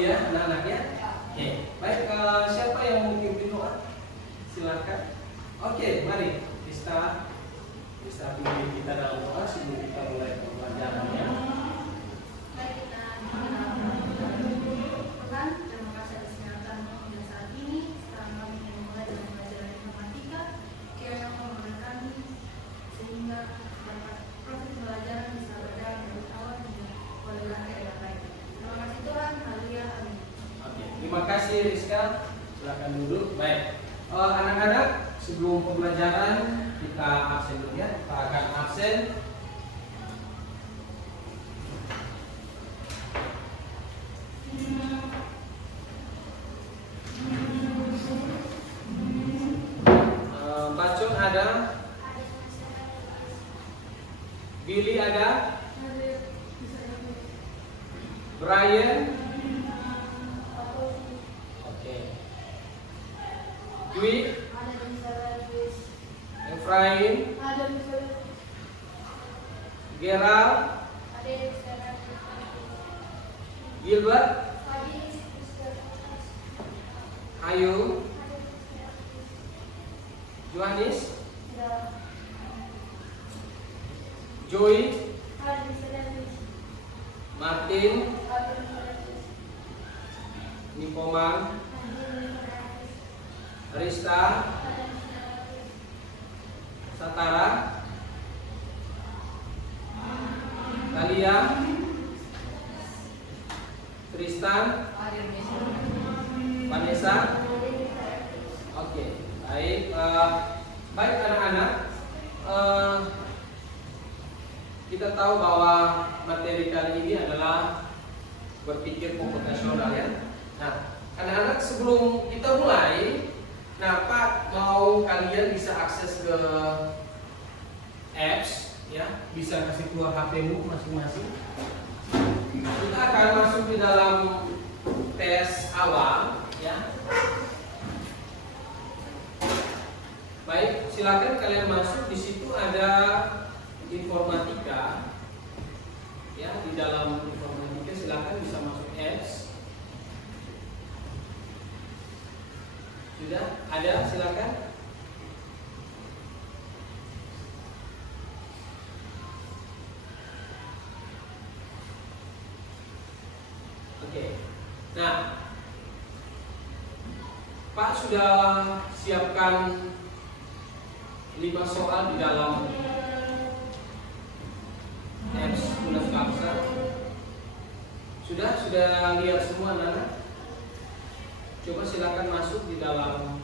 ya anak-anak ya. Oke, baik, siapa yang mau pimpin doa? Silakan. Oke, mari kita pimpin kita dalam doa sebelum kita mulai pembelajarannya. Mari kita Tuhan, terima kasih atas kesehatanmu hingga saat ini. Sekarang kami ingin mulai dengan pelajaran informatika. Kiranya Engkau memberkati sehingga dapat proses pembelajaran bisa berjalan dari awal hingga pada akhir yang baik. Terima kasih Tuhan, haleluya, amin. Oke, terima kasih Rizka. Silakan duduk. Baik, anak-anak, sebelum pembelajaran kita absen dulu ya. Kita akan absen. Bacun ada, Billy ada, Brian, oke, Dwi, Efraim, Gerald, Gilbert, Ayu, Johannes, Joy, Martin, Nipoman, Rista, Satara, Talia, Tristan, Vanessa. Oke, baik, baik anak-anak. Kita tahu bahwa materi kali ini adalah berpikir komputasional ya. Nah, anak-anak sebelum kita mulai, nah Pak mau kalian bisa akses ke apps ya, bisa kasih keluar HP-mu masing-masing. Kita akan masuk di dalam tes awal ya. Baik, silakan kalian masuk. Di situ ada informatika ya, di dalam informatika silakan bisa masuk apps. Sudah ada, silakan. Oke. Nah, Pak sudah siapkan 5 soal di dalam apps Tunas Bangsa. Sudah lihat semua anak? Coba silakan masuk di dalam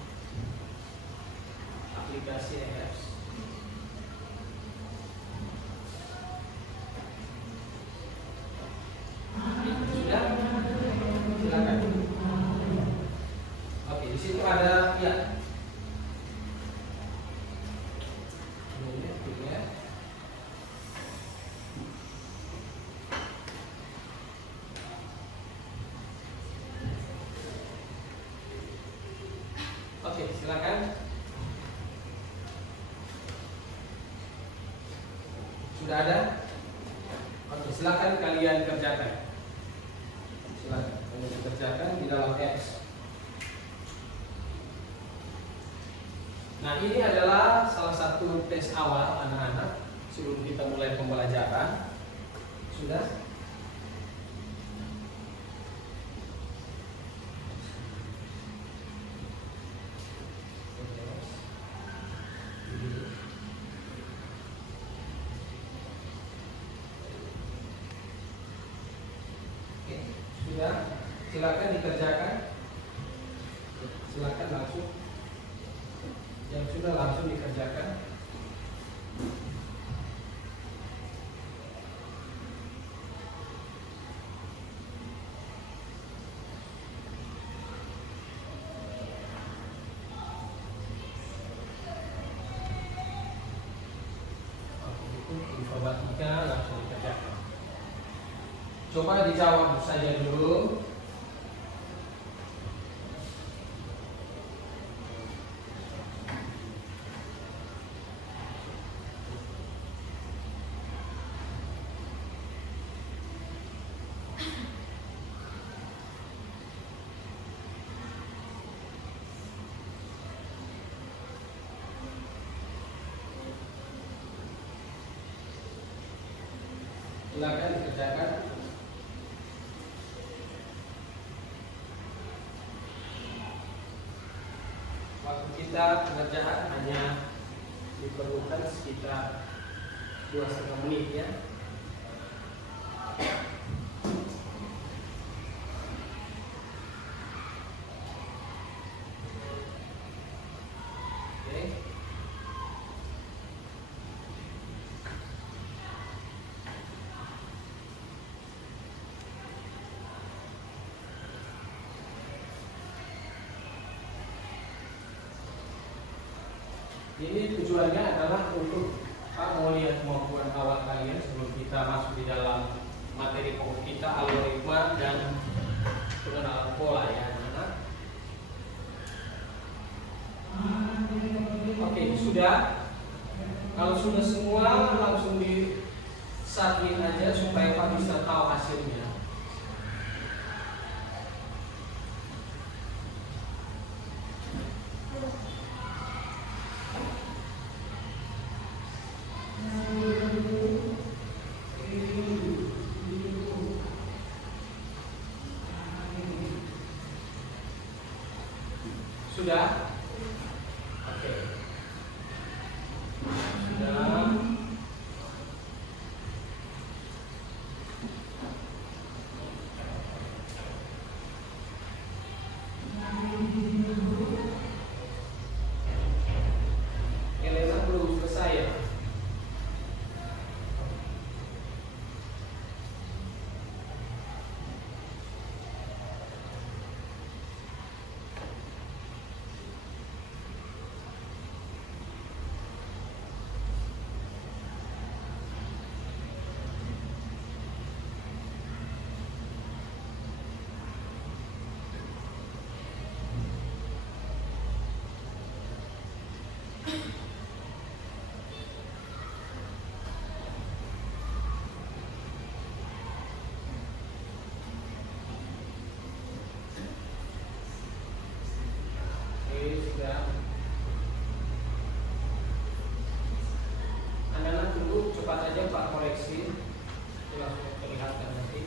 aplikasi apps. Sudah? Silakan. Oke, di situ ada ya. Oke, silakan. Sudah ada? Oke, silakan kalian kerjakan. Silakan kalian kerjakan di dalam apps. Nah, ini adalah salah satu tes awal anak-anak sebelum kita mulai pembelajaran. Sudah? Sudah, silakan dikerjakan. Silakan langsung. Yang sudah langsung dikerjakan. Informatika langsung dikerjakan. Coba dijawab saja dulu. Silakan dikerjakan. Waktu kita pengerjaan hanya diperlukan sekitar 2,5 menit ya. Oke. Ini tujuannya adalah untuk Pak mau lihat kemampuan awal kalian sebelum kita masuk di dalam materi pokok kita, algoritma dan pengenalan pola ya anak-anak. Oke, sudah. Kalau sudah semua langsung di submit aja supaya Pak bisa tahu hasilnya. Sudah? Oke. Sudah. Elena belum selesai ya? Sudah. Anak-anak tunggu cepat aja Pak koreksi. Langsung terlihatkan nanti.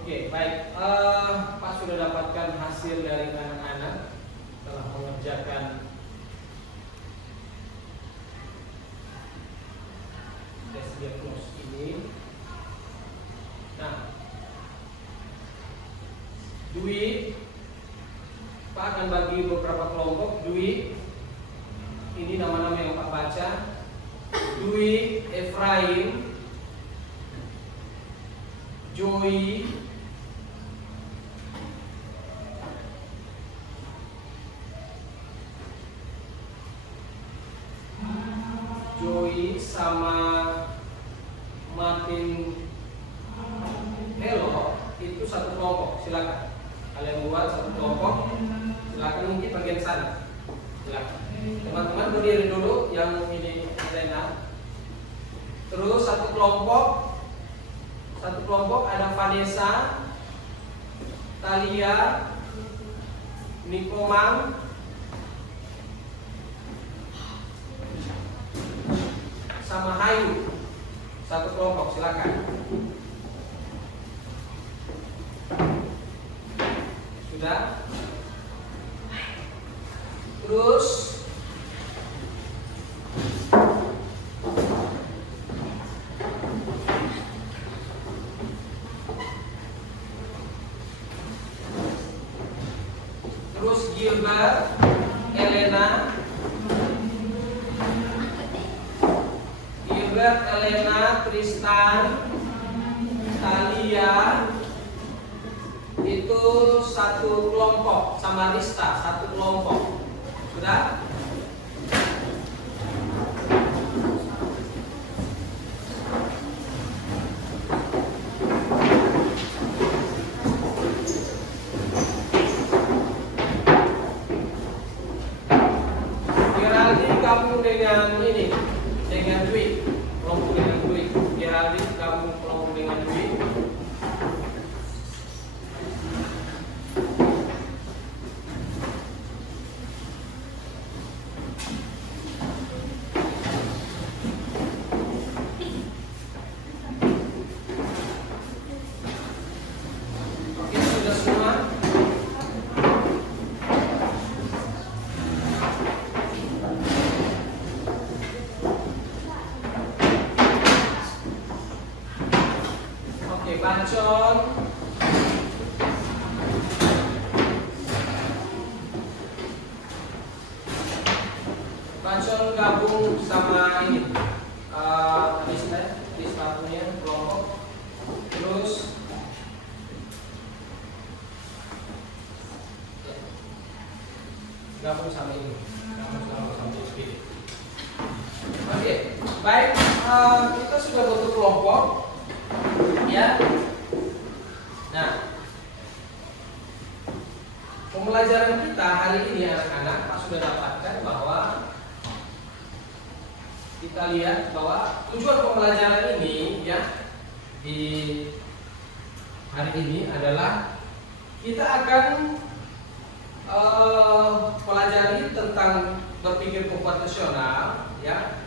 Oke, baik. Pak sudah dapatkan hasil dari anak-anak telah mengerjakan tes diagnosis ini. Nah, Dwi, Pak akan bagi beberapa kelompok. Dwi, ini nama-nama yang Pak baca. Dwi, Efraim, Joy, sama Martin Hello itu satu kelompok. Silakan kalian buat satu kelompok. Silakan mungkin bagian sana. Silakan teman-teman berdiri dulu yang ini Elena. Terus satu kelompok ada Vanessa, Talia, Nikomang, sama Hayu. Satu kelompok, silakan. Sudah? Terus Gilbert, Elena, Tuliskan Talia itu satu kelompok sama Rista satu kelompok. Sudah? Geraldine gabung dengan ini, dengan Dwi, kelompok dengan Dwi. Geraldine gabung kelompok dengan Dwi. Oke, sudah semua. Oke, Bancon. Bancon gabung sama ini. Di sepatunya kelompok. Terus gabung sama ini. Gabung sama ini. Oke, baik. Kita sudah bentuk kelompok. Ya. Nah, pembelajaran kita hari ini anak-anak Pak sudah dapatkan bahwa kita lihat bahwa tujuan pembelajaran ini ya di hari ini adalah kita akan pelajari tentang berpikir komputasional ya,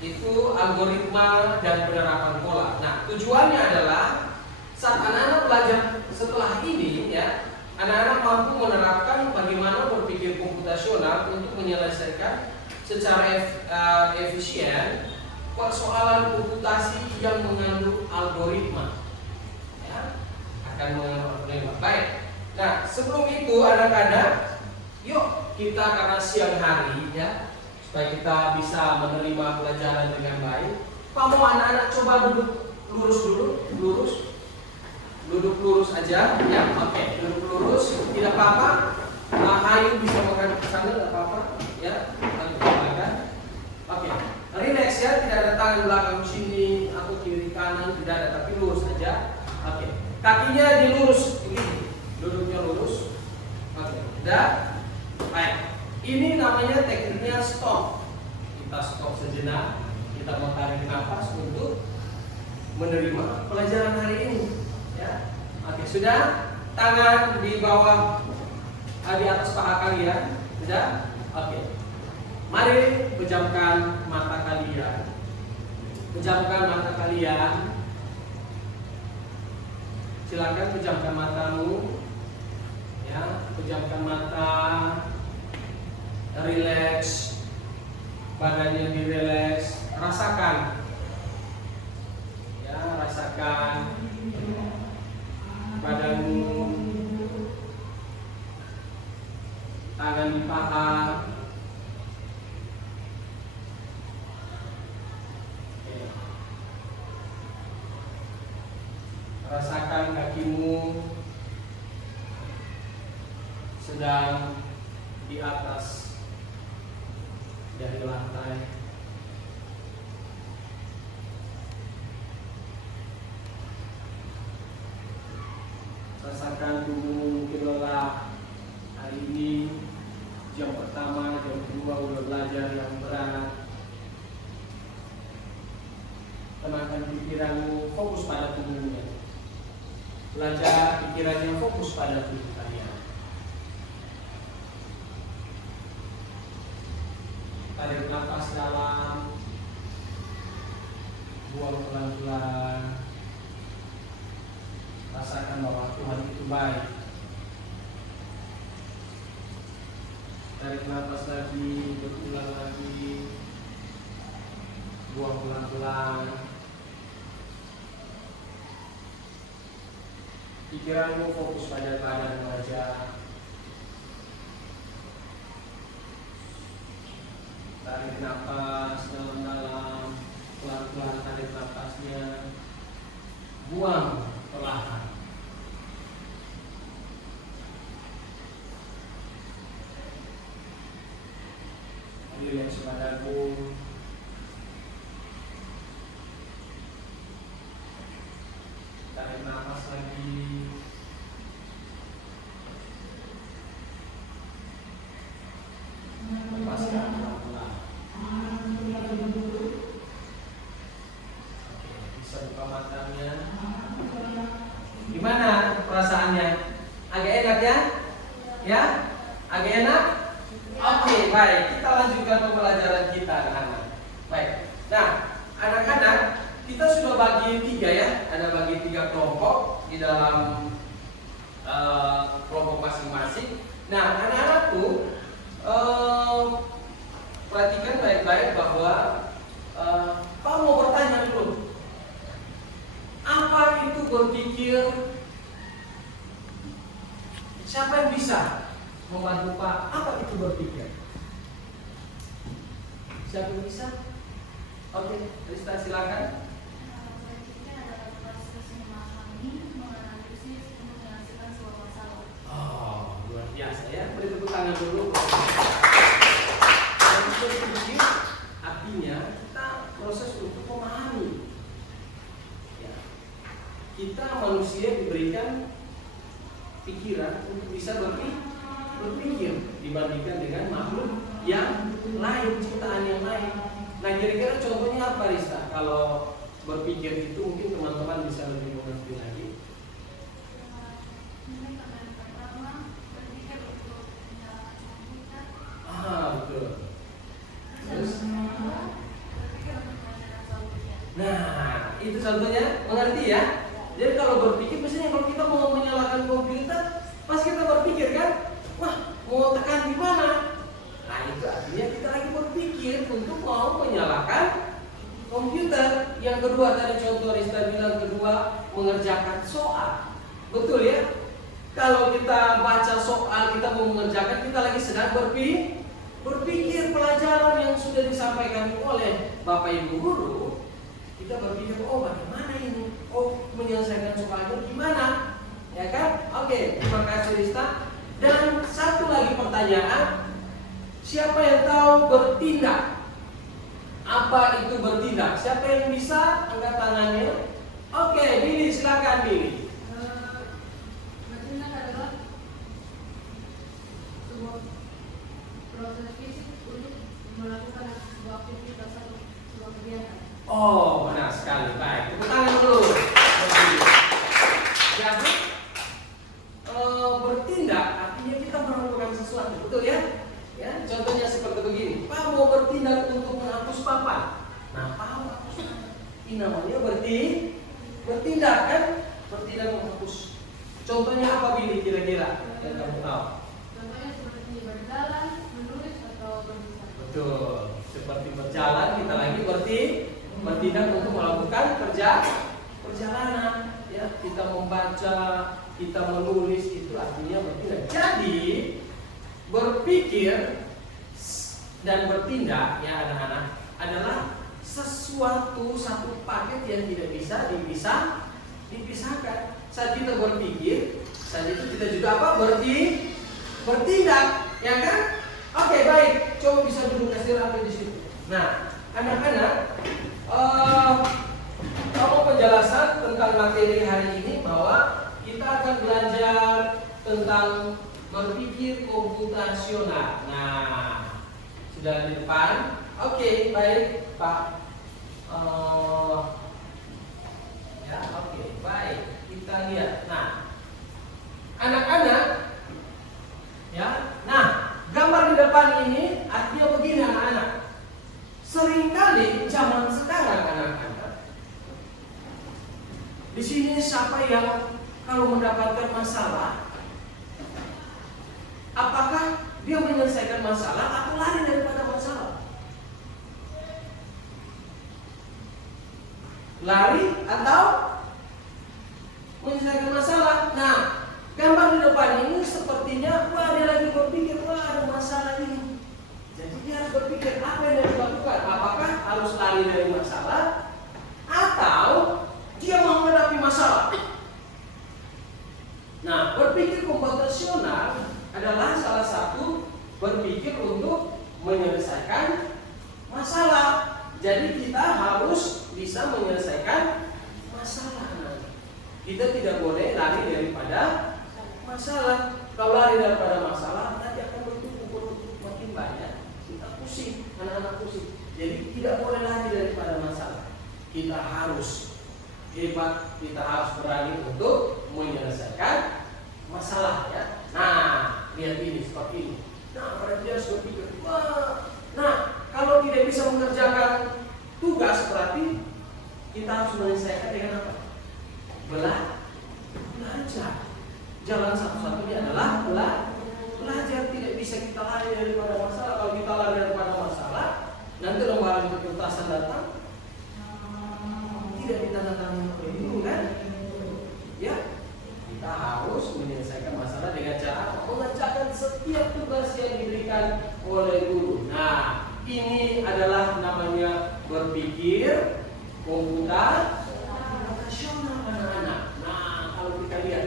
itu algoritma dan penerapan pola. Nah, tujuannya adalah saat anak-anak belajar setelah ini ya, anak-anak mampu menerapkan bagaimana berpikir komputasional untuk menyelesaikan secara efisien persoalan komputasi yang mengandung algoritma. Ya, akan mengandung algoritma. Baik. Nah, sebelum itu anak-anak, yuk kita karena siang hari ya, supaya kita bisa menerima pelajaran dengan baik. Pak mau anak-anak coba duduk lurus dulu, duduk lurus aja, ya. Oke, duduk lurus, tidak apa-apa. Ayu bisa makan ke sana, tidak apa-apa, ya. Oke, relax ya, tidak ada tangan belakang sini atau kiri kanan, tidak ada, tapi lurus aja. Oke, kakinya dilurus, ini duduknya lurus. Oke, udah. Baik. Ini namanya tekniknya stop. Kita stop sejenak. Kita mau tarik nafas untuk menerima pelajaran hari ini. Ya. Oke, sudah. Tangan di bawah, di atas paha kalian. Sudah. Oke. Mari pejamkan mata kalian. Pejamkan mata kalian. Silakan pejamkan matamu. Ya, pejamkan mata. Relax, badannya direlax, rasakan, ya rasakan badanmu, tangan di paha, rasakan kakimu sedang di atas dari lantai. Rasakan tubuh mungkin lelah hari ini, jam pertama, jam kedua udah belajar yang berat. Tenangkan pikiranmu, fokus pada tubuhnya. Belajar pikirannya fokus pada tubuh kalian. Tarik nafas dalam, buang pelan-pelan. Rasakan bahwa Tuhan itu baik. Tarik nafas lagi, berulang lagi, buang pelan-pelan. Pikiranmu fokus pada badan wajah. Tarik nafas dalam-dalam, Pelan-pelan tarik nafasnya, buang perlahan. Rileks badanmu. Tarik nafas lagi. Lepaskan pelan-pelan. Oke, bisa buka matanya. Gimana perasaannya? Agak enak ya? Ya? Agak enak? Oke, baik. Kita lanjutkan pembelajaran kita, anak-anak. Baik. Nah, anak-anak, kita sudah bagi 3 ya. Ada bagi 3 kelompok di dalam kelompok masing-masing. Nah, anak-anakku, perhatikan baik-baik bahwa Pak mau bertanya dulu. Apa itu berpikir? Siapa yang bisa membantu Pak? Apa itu berpikir? Siapa yang bisa? Oke, Rista silakan. Berpikir adalah proses memahami, menganalisis, menyelesaikan sebuah masalah. Oh, luar biasa ya. Beri tepuk tangan dulu. Dan berpikir artinya kita proses untuk memahami. Ya. Kita manusia diberikan pikiran untuk bisa berpikir dibandingkan dengan makhluk yang lain, ciptaan yang lain. Nah, kira-kira contohnya apa, Rista? Kalau berpikir itu mungkin teman-teman bisa lebih mengerti lagi. Ini pertanyaan pertama, berpikir untuk menyalakan komputer. Betul. Terus? Berpikir untuk menyelesaikan solusinya. Nah, itu contohnya, mengerti ya? Jadi kalau berpikir, biasanya kalau kita mau menyalakan komputer, pas kita berpikir kan, wah, mau tekan di mana? Nah, itu artinya kita lagi berpikir untuk mau menyalakan komputer. Yang kedua, tadi contoh Rista bilang, kedua, mengerjakan soal. Betul ya? Kalau kita baca soal, kita mau mengerjakan, kita lagi sedang berpikir pelajaran yang sudah disampaikan oleh Bapak Ibu Guru. Kita berpikir, oh bagaimana ini? Oh, menyelesaikan soalnya gimana? Ya kan? Oke, terima kasih Rista. Dan satu lagi pertanyaan, siapa yang tahu bertindak? Apa itu bertindak? Siapa yang bisa angkat tangannya? Oke, Billy silakan Billy. Bertindak adalah sebuah proses fisik untuk melakukan sebuah aktivitas atau sebuah kegiatan. Oh, benar sekali. Baik, tepuk tangan dulu. Jadi, bertindak artinya kita melakukan sesuatu, betul ya? Ya, contohnya seperti begini. Pak mau bertindak untuk menghapus papan. Nah, Pak menghapus papan. Ini namanya bertindak kan? Bertindak menghapus. Contohnya apa Billy kira-kira yang kamu tahu? Contohnya seperti berjalan, menulis atau berbicara. Betul. Seperti berjalan kita lagi bertindak untuk melakukan perjalanan. Ya, kita membaca, kita menulis itu artinya bertindak. Jadi berpikir dan bertindak ya anak-anak adalah satu paket yang tidak bisa dipisahkan. Saat kita berpikir, saat itu kita juga apa? Bertindak, ya kan? Oke, baik. Coba bisa dulu kasih rapi di situ. Nah, anak-anak, kalau penjelasan tentang materi hari ini bahwa kita akan belajar tentang berpikir komputasional. Nah, sudah di depan. Oke, baik, Pak. Ya, oke, baik. Kita lihat. Nah, anak-anak, ya. Nah, gambar di depan ini artinya begini, anak-anak. Seringkali zaman sekarang, anak-anak, di sini siapa yang kalau mendapatkan masalah, apakah dia menyelesaikan masalah atau lari daripada masalah? Lari atau menyelesaikan masalah? Nah, gambar di depan ini sepertinya, wah dia lagi berpikir, wah ada masalah ini. Jadi dia harus berpikir apa yang harus dilakukan. Apakah harus lari dari masalah atau dia menghadapi masalah? Nah, berpikir komputasional adalah salah satu berpikir untuk menyelesaikan masalah. Jadi kita harus bisa menyelesaikan masalah. Kita tidak boleh lari daripada masalah. Kalau lari daripada masalah, nanti akan bertumpuk makin banyak. Kita pusing, anak-anak pusing. Jadi tidak boleh lari daripada masalah. Kita harus hebat, kita harus berani untuk menyelesaikan masalah, ya. Nah, lihat ini seperti ini. Nah, berarti dia harus berpikir. Nah, kalau tidak bisa mengerjakan tugas, berarti kita harus menyelesaikan dengan apa? Belajar. Jalan satu-satunya adalah belajar. Tidak bisa kita lari daripada masalah. Kalau kita lari daripada masalah, nanti lembaran ketuntasan datang, tidak ditandatangani oleh guru, kan? Ya, kita harus menyelesaikan masalah dengan cara mengerjakan setiap tugas yang diberikan oleh guru. Nah, ini adalah namanya berpikir komputasional, anak-anak. Nah, kalau kita lihat,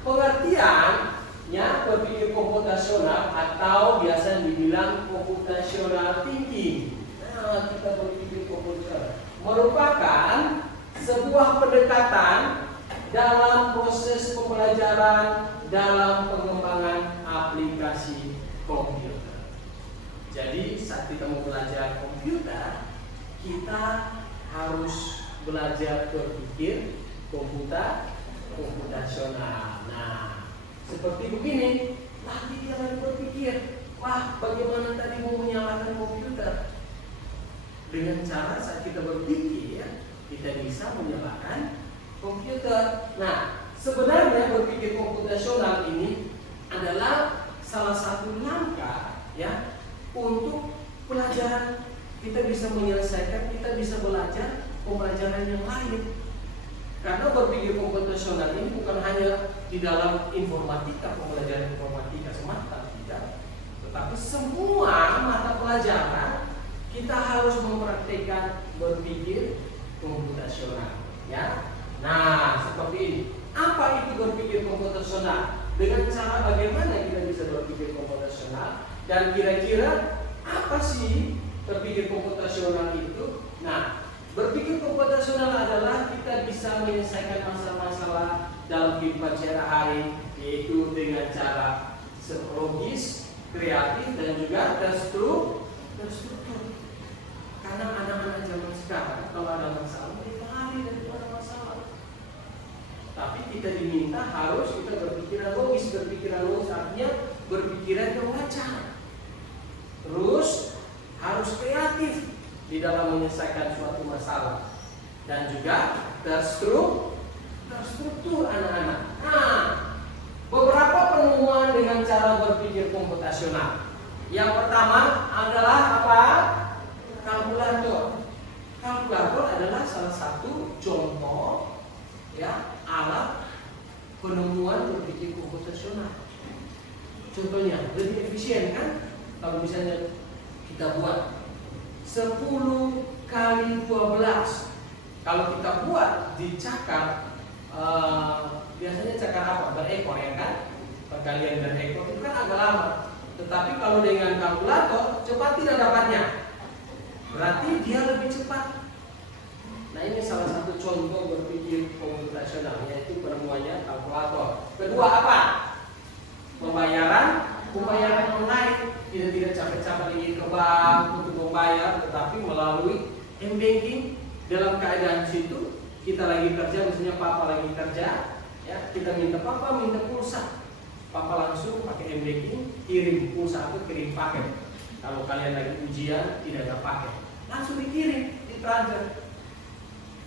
pengertiannya berpikir komputasional atau biasa dibilang computational thinking. Nah, kita berpikir komputasional merupakan sebuah pendekatan dalam proses pembelajaran dalam pengembangan aplikasi komputer. Jadi saat kita mau belajar komputer, kita harus belajar berpikir komputasional. Nah, seperti begini, nanti dia lagi berpikir, wah, bagaimana tadi mau menyalakan komputer? Dengan cara saat kita berpikir, kita bisa menyalakan komputer. Nah, sebenarnya berpikir komputasional ini adalah salah satu langkah, ya, untuk pelajaran. Kita bisa menyelesaikan, kita bisa belajar pembelajaran yang lain. Karena berpikir komputasional ini bukan hanya di dalam informatika, pembelajaran informatika semata, tidak, tetapi semua mata pelajaran kita harus mempraktikkan berpikir komputasional, ya. Nah, seperti ini. Apa itu berpikir komputasional? Dengan cara bagaimana kita bisa berpikir komputasional? Dan kira-kira apa sih berpikir komputasional itu? Nah, berpikir komputasional adalah kita bisa menyelesaikan masalah-masalah dalam kehidupan sehari-hari, yaitu dengan cara logis, kreatif, dan juga terstruktur. Karena anak-anak zaman sekarang kalau ada masalah, mereka lari daripada masalah. Tapi kita diminta harus kita berpikiran logis. Berpikiran logis artinya berpikiran yang wajar. Terus harus kreatif di dalam menyelesaikan suatu masalah, dan juga terstruktur anak-anak. Nah, beberapa penemuan dengan cara berpikir komputasional. Yang pertama adalah apa? Kalkulator. Kalkulator adalah salah satu contoh, ya, alat penemuan berpikir komputasional. Contohnya lebih efisien, kan? Kalau misalnya kita buat 10 kali 12. Kalau kita buat di cakar, biasanya cakar apa? Berekor, ya kan? Perkalian berekor itu kan agak lama. Tetapi kalau dengan kalkulator cepat tidak dapatnya. Berarti dia lebih cepat. Nah, ini salah satu contoh berpikir komputasional, yaitu penemuannya kalkulator. Kedua apa? Pembayaran online. Kita tidak capek-capek lagi ke bank untuk membayar, tetapi melalui m-banking. Dalam keadaan situ kita lagi kerja, misalnya papa lagi kerja, ya, kita minta papa minta pulsa, papa langsung pakai m-banking kirim pulsa atau kirim paket. Kalau kalian lagi ujian tidak ada paket, langsung dikirim, ditransfer.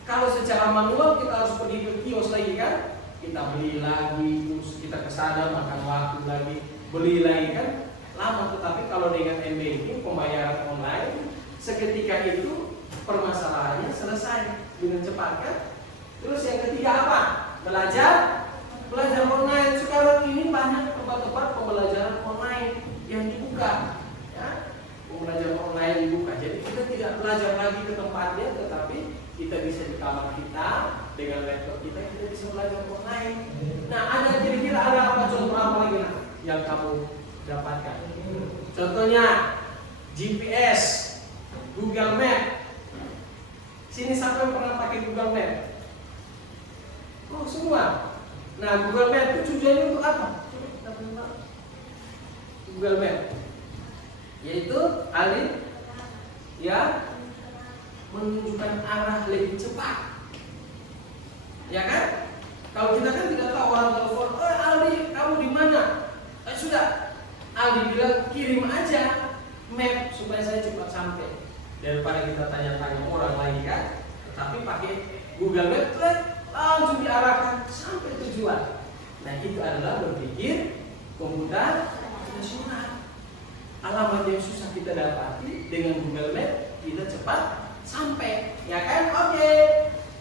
Kalau secara manual kita harus pergi ke kios lagi, kan? Kita beli lagi, terus kita kesana makan waktu lagi, beli lagi, kan? Lama. Tetapi kalau dengan m-banking, pembayaran online, seketika itu permasalahannya selesai dengan cepat, kan? Terus yang ketiga apa? Belajar online. Sekarang ini banyak tempat-tempat pembelajaran online yang dibuka, ya? Pembelajaran belajar lagi ke tempatnya, tetapi kita bisa di kamar kita dengan laptop kita bisa belajar online. Nah, ada kira-kira ada apa contoh apa lagi yang kamu dapatkan? Contohnya GPS, Google Map. Sini siapa yang pernah pakai Google Map? Oh, semua. Nah, Google Map itu tujuannya untuk apa? Google Map yaitu alih ya menunjukkan arah lebih cepat, ya kan? Kalau kita kan tidak tahu, orang telepon, Aldi kamu di mana? Sudah, Aldi bilang kirim aja map supaya saya cepat sampai, daripada kita tanya-tanya orang lagi kan. Tetapi pakai Google Map langsung diarahkan sampai tujuan. Nah, itu adalah berpikir komputasional. Alamat yang susah kita dapati dengan Google Map kita cepat sampai, ya kan? Oke.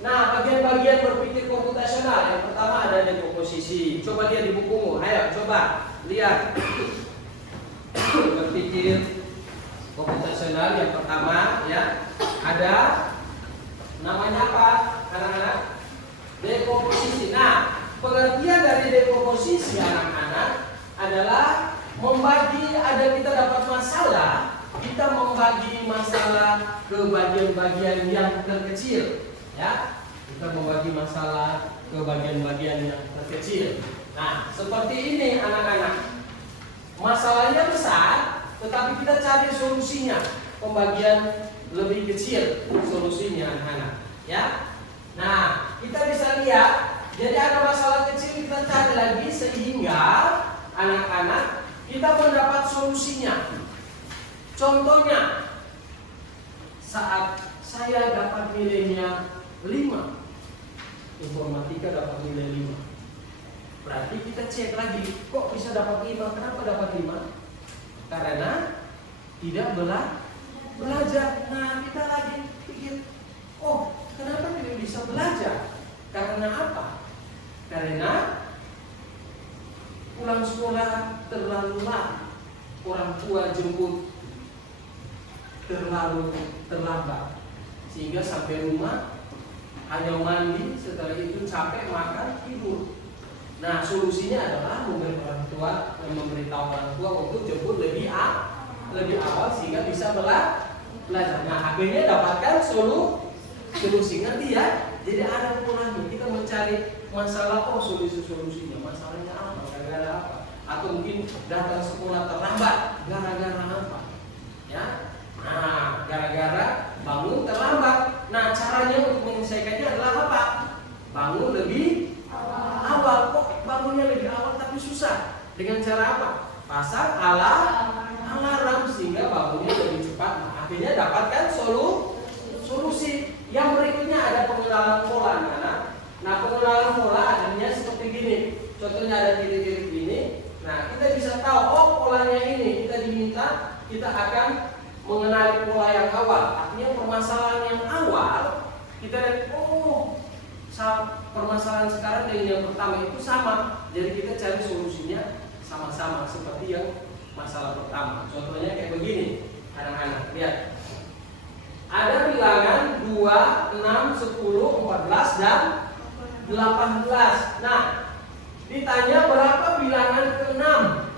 Nah, bagian-bagian berpikir komputasional yang pertama ada dekomposisi. Coba lihat di bukumu. Ayo, coba lihat. Berpikir komputasional yang pertama ya ada namanya apa, anak-anak? Dekomposisi. Nah, pengertian dari dekomposisi anak-anak adalah membagi, ada kita dapat masalah, kita membagi masalah ke bagian-bagian yang terkecil, ya. Kita membagi masalah ke bagian-bagian yang terkecil. Nah, seperti ini anak-anak. Masalahnya besar, tetapi kita cari solusinya. Pembagian lebih kecil solusinya anak-anak, ya. Nah, kita bisa lihat. Jadi ada masalah kecil kita cari lagi sehingga anak-anak kita mendapat solusinya. Contohnya, saat saya dapat nilainya 5, informatika dapat nilai 5. Berarti kita cek lagi, kok bisa dapat 5? Kenapa dapat 5? Karena tidak belajar. Nah, kita lagi pikir, oh, kenapa tidak bisa belajar? Karena apa? Karena pulang sekolah terlalu lama, orang tua jemput terlalu terlambat, sehingga sampai rumah hanya mandi, setelah itu capek, makan, tidur. Nah, solusinya adalah memberi orang tua dan memberitahu orang tua untuk jemput lebih awal sehingga bisa belajar. Nah, akhirnya dapatkan solusi, ngerti ya? Jadi ada polanya, kita mencari masalah, oh solusinya, masalahnya apa, gara-gara apa? Atau mungkin datang sekolah terlambat, gara-gara apa? Ya, nah gara-gara bangun terlambat. Nah, caranya untuk menyelesaikannya adalah apa? Bangun lebih awal. Kok bangunnya lebih awal tapi susah? Dengan cara apa? Pasang alarm sehingga bangunnya lebih cepat. Nah, akhirnya dapatkan solusi. Yang berikutnya ada pengenalan pola, anak. Nah, pengenalan pola adanya seperti gini. Contohnya ada titik-titik ini. Nah, kita bisa tahu, oh polanya ini kita diminta, kita akan mengenali pola yang awal. Artinya permasalahan yang awal kita lihat, oh permasalahan sekarang dengan yang pertama itu sama. Jadi kita cari solusinya sama-sama seperti yang masalah pertama. Contohnya kayak begini, anak-anak lihat. Ada bilangan 2, 6, 10, 14, dan 18. Nah, ditanya berapa bilangan ke-6?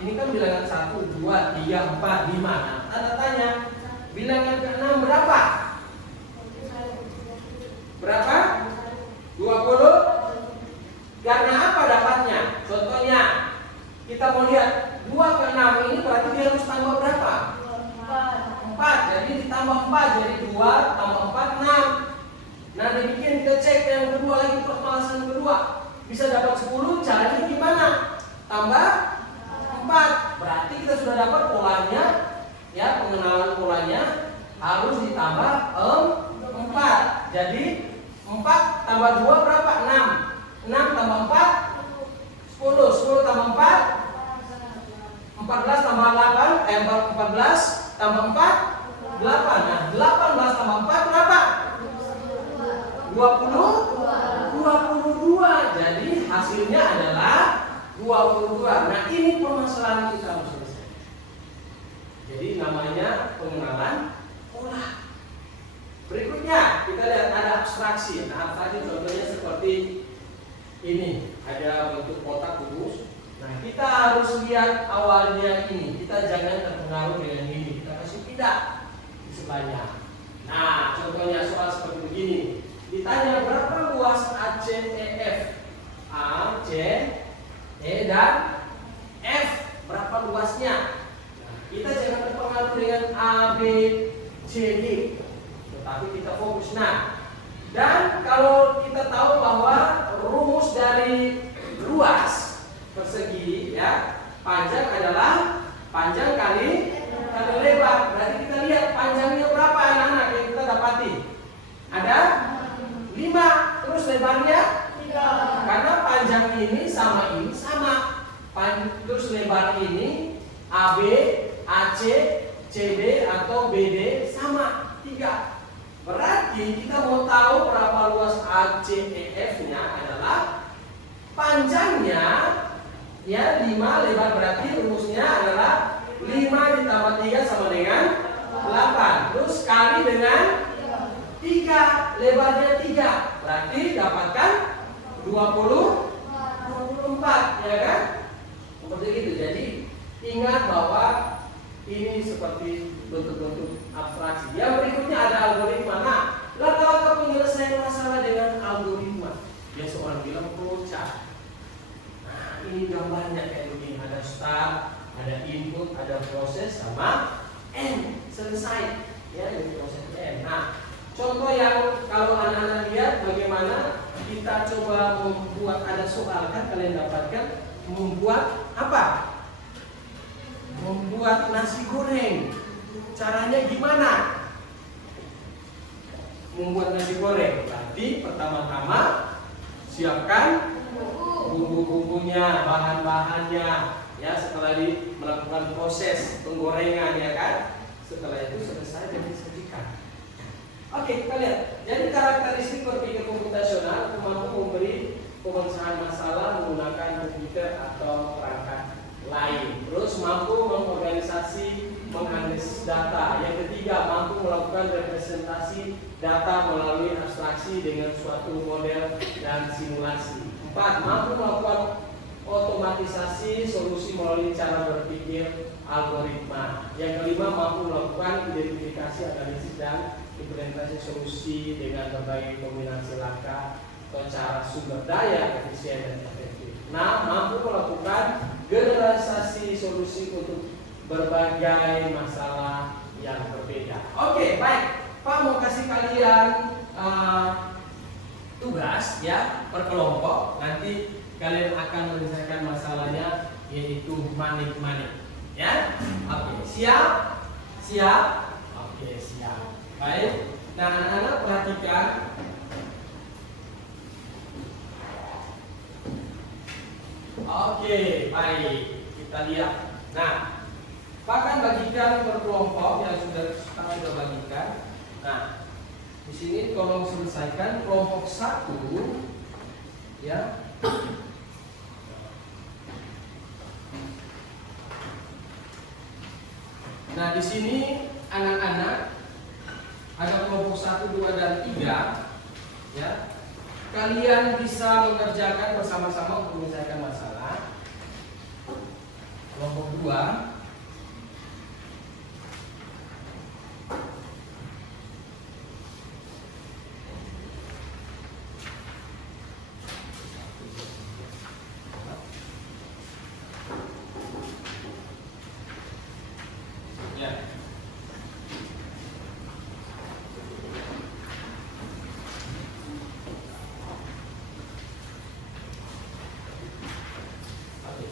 Ini kan bilangan 1, 2, 3, 4, 5. Nah, tanda tanya, bilangan ke-6 berapa? Berapa? 20? Karena apa dapatnya? Contohnya, kita mau lihat 2 ke 6 ini berarti dia harus tambah berapa? 4, jadi ditambah 4, jadi 2 tambah 4, 6. Nah, demikian kita cek yang kedua lagi, permasalahan kedua. Bisa dapat 10, caranya gimana? Tambah 4. Berarti kita sudah dapat polanya, ya, pengenalan polanya harus ditambah 4. Jadi 4 tambah 2 berapa? 6. 6 tambah 4 10. 10 tambah 4 14 tambah 8 14 tambah 4 8. Nah, 18 tambah 4 berapa? 22. Jadi hasilnya adalah 22. Nah, ini permasalahan kita harus selesai. Jadi namanya pengenalan pola. Berikutnya kita lihat ada abstraksi. Nah, abstraksi contohnya seperti ini, ada bentuk kotak kubus. Nah, kita harus lihat awalnya ini. Kita jangan terpengaruh dengan ini. Kita kasih pindah di sebelahnya. Nah, contohnya soal seperti begini. Ditanya berapa luas ACEF? A, C, E, dan F. Berapa luasnya? Nah, kita jangan terpengaruh dengan A, B, C, D. Tetapi kita fokus. Nah, dan kalau kita tahu bahwa rumus dari luas persegi, ya, panjang adalah panjang kali lebar. Berarti kita lihat panjangnya berapa anak-anak yang kita dapati. Ada 5. Terus lebarnya 3. Karena panjang ini sama. Terus lebar ini AB, AC, CD atau BD sama 3. Berarti kita mau tahu berapa luas ACEF-nya adalah panjangnya ya 5, lebar, berarti rumusnya adalah 5 ditambah 3 sama dengan 8. Terus kali dengan 3, lebarnya 3. Berarti dapatkan 24, ya kan? Seperti itu. Jadi ingat bahwa ini seperti bentuk-bentuk abstraksi. Yang berikutnya ada algoritma. Nah, langkah-langkah penyelesaian masalah dengan algoritma. Ya, seorang bilang flowchart. Nah, ini gambarnya kayak begini. Ada start, ada input, ada proses, sama end. Selesai. Ya, ini prosesnya end. Nah, contoh yang kalau anak-anak lihat bagaimana kita coba membuat, ada soal kan kalian dapatkan, membuat apa? Membuat nasi goreng. Caranya gimana? Membuat nasi goreng. Tadi pertama-tama siapkan bumbu-bumbunya, bahan-bahannya. Ya, setelah melakukan proses penggorengan, ya kan? Setelah itu selesai dan disajikan. Oke, kita lihat. Jadi karakteristik berpikir komputasional mampu memberi pemecahan masalah menggunakan komputer atau perangkat lain. Terus mampu mengorganisasi, menganalisis data. Yang ketiga, mampu melakukan representasi data melalui abstraksi dengan suatu model dan simulasi. 4, mampu melakukan otomatisasi solusi melalui cara berpikir algoritma. Yang kelima, mampu melakukan identifikasi, analisis, dan implementasi solusi dengan berbagai kombinasi langkah atau cara sumber daya efisien dan efektif. Nah, mampu melakukan generalisasi solusi untuk berbagai masalah yang berbeda. Oke, baik. Pak mau kasih kalian tugas ya per kelompok. Nanti kalian akan menyelesaikan masalahnya, yaitu manik-manik. Ya, oke, siap? Siap? Oke, siap. Baik. Nah, anak-anak perhatikan. Oke, baik. Kita lihat. Nah, Pak akan bagikan per kelompok yang sudah bagikan. Nah, di sini tolong selesaikan kelompok 1, ya. Nah, di sini anak-anak ada kelompok 1, 2, dan 3, ya. Kalian bisa mengerjakan bersama-sama untuk menyelesaikan masalah. Kelompok 2,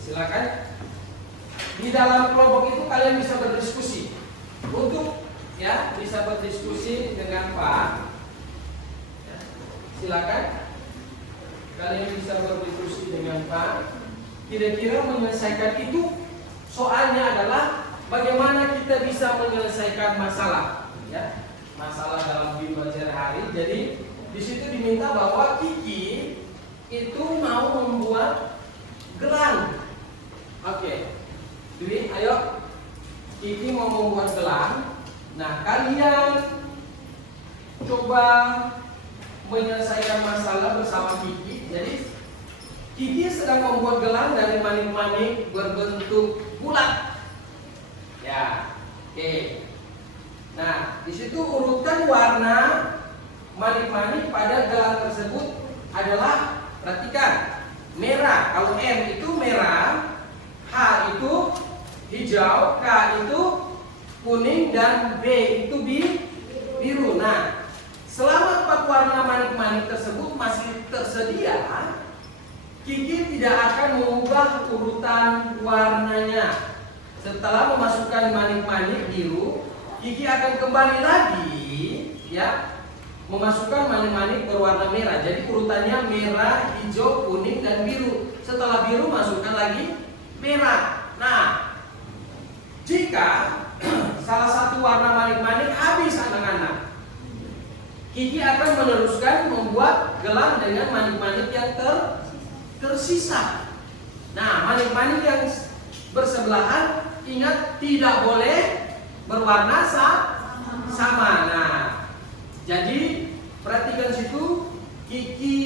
silakan. Di dalam kelompok itu kalian bisa berdiskusi. Untuk ya bisa berdiskusi dengan Pak. Ya, silakan. Kalian bisa berdiskusi dengan Pak. Kira-kira menyelesaikan itu soalnya adalah bagaimana kita bisa menyelesaikan masalah. Ya, masalah dalam kehidupan sehari-hari. Jadi di situ diminta bahwa Kiki itu mau membuat gelang. Oke, jadi ayo Kiki mau membuat gelang. Nah, kalian coba menyelesaikan masalah bersama Kiki. Jadi Kiki sedang membuat gelang dari manik-manik berbentuk bulat. Ya, oke. Nah, di situ urutkan warna manik-manik pada gelang tersebut adalah, perhatikan, merah. Kalau M itu merah, H itu hijau, K itu kuning, dan B itu biru. Nah, selama 4 warna manik-manik tersebut masih tersedia, Kiki tidak akan mengubah urutan warnanya. Setelah memasukkan manik-manik biru, Kiki akan kembali lagi, ya, memasukkan manik-manik berwarna merah. Jadi urutannya merah, hijau, kuning, dan biru. Setelah biru masukkan lagi merah. Nah, jika salah satu warna manik-manik habis anak-anak, Kiki akan meneruskan membuat gelang dengan manik-manik yang tersisa. Nah, manik-manik yang bersebelahan, ingat, tidak boleh berwarna sama. Nah, jadi perhatikan situ, Kiki,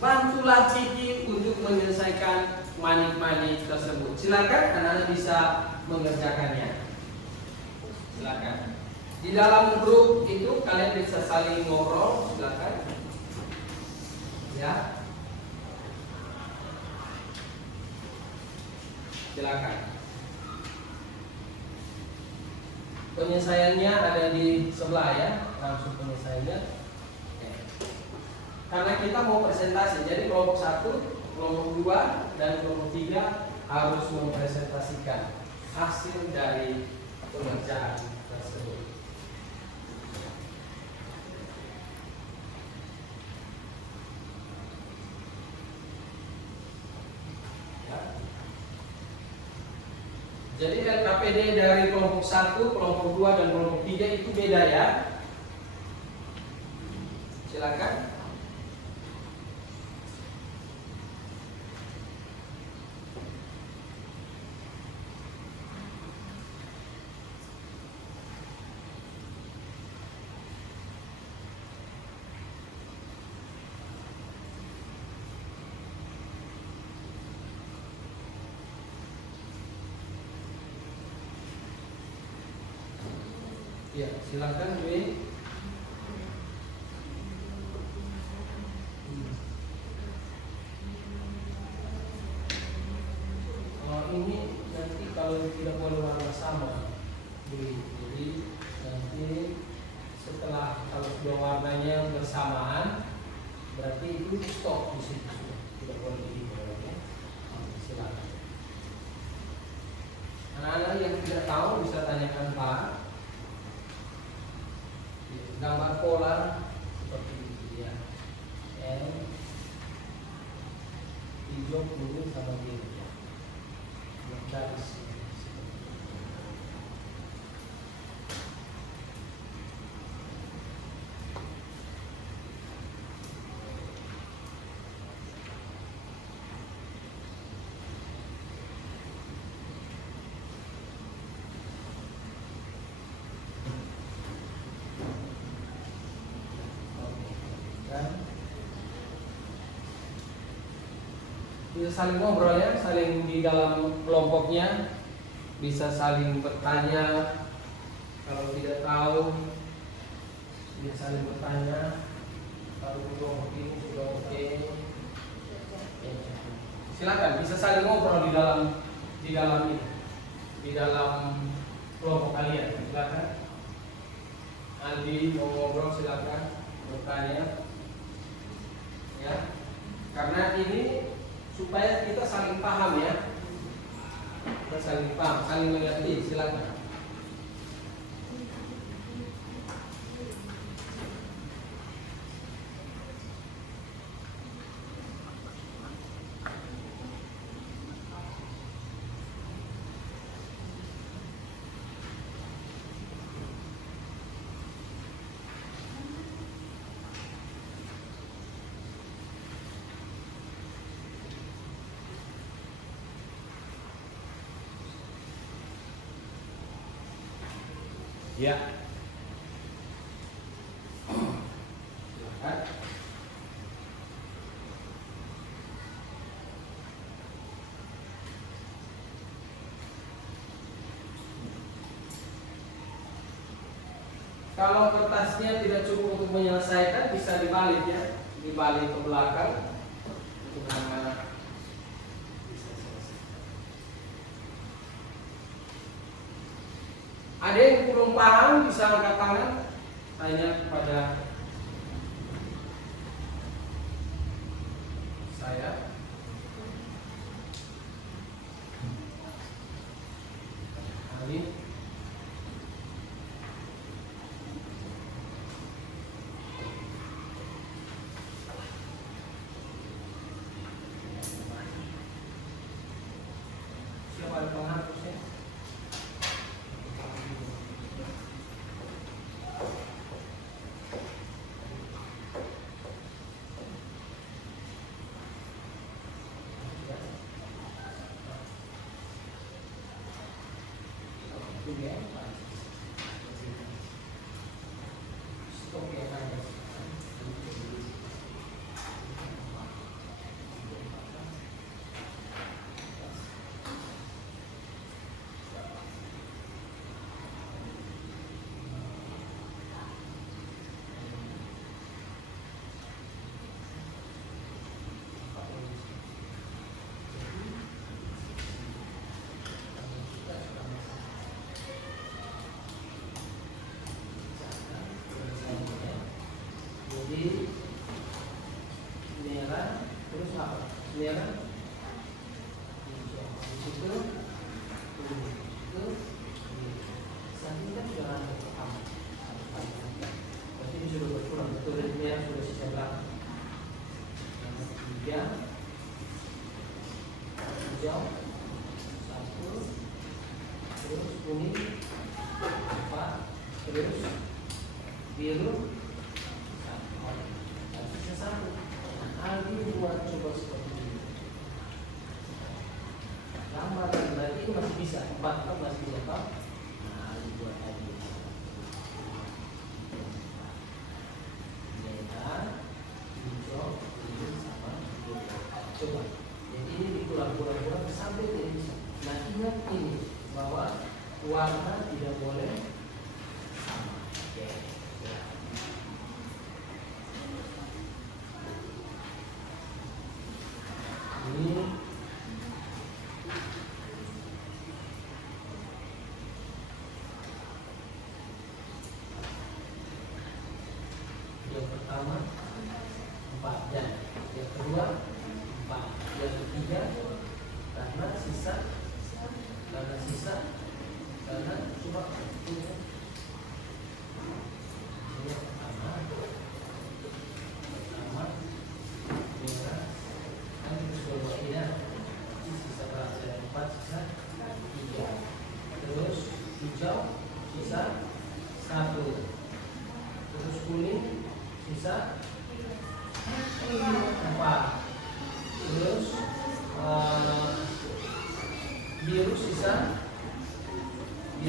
bantulah Kiki untuk menyelesaikan manik-manik tersebut. Silakan anak-anak bisa mengerjakannya. Silakan. Di dalam grup itu kalian bisa saling ngobrol, silakan. Ya. Silakan. Penyelesaiannya ada di sebelah ya, langsung penyelesaiannya. Karena kita mau presentasi, jadi kelompok 1, kelompok 2, dan kelompok 3 harus mempresentasikan hasil dari pengerjaan tersebut. Jadi LKPD dari kelompok 1, kelompok 2, dan kelompok 3 itu beda ya. Silakan. Ya, silakan Dwi. Ini nanti kalau tidak boleh warna sama, Dwi. Jadi nanti setelah kalau sudah warnanya bersamaan, berarti itu stop di situ sudah, tidak boleh dihitung ya. Silakan. Anak-anak yang tidak tahu bisa tanyakan Pak. Gambar pola seperti itu ya. Hijau, kuning, sama biru ya. Garis. Bisa saling ngobrol ya, saling di dalam kelompoknya, bisa saling bertanya. Kalau tidak tahu, bisa saling bertanya. Kalau kelompok ini sudah oke, silakan bisa saling ngobrol di dalam ini, di dalam kelompok kalian. Silakan. Andi mau ngobrol, silakan bertanya. Ya, karena ini supaya kita saling paham ya, kita saling paham, saling mengerti. Silakan. Ya. Kalau kertasnya tidak cukup untuk menyelesaikan, bisa dibalik ya, dibalik ke belakang untuk anak-anak bisa selesai. Ada yang kurang paham bisa angkat tangan, tanya kepada saya. Ali. Siapa yang penghapusnya? Jadi merah terus apa? Merah di situ itu saat ini kan sudah ada pertama, berarti ini sudah berkurang. Betul, dari merah sudah sisa berapa? Yang 3 hijau 1, terus kuning 4, terus biru satu. Aldi buat coba seperti ini. Lama dan berarti itu masih bisa. 4 kan masih bisa Pak. Nah, Aldi buat lagi. Merah, hijau, biru sama biru. Coba. Jadi ini dikurang-kurang sampai tidak bisa. Nah, ingat ini bahwa warna tidak boleh sama. Oke. Ini yang pertama 4 dan yang kedua 4, yang ketiga karena sisa karena coba ini yang pertama merah kan terus kalau ini sisa berapa? 4 sisa 3, terus hijau sisa 1, terus kuning sisa 4, terus biru sisa 1.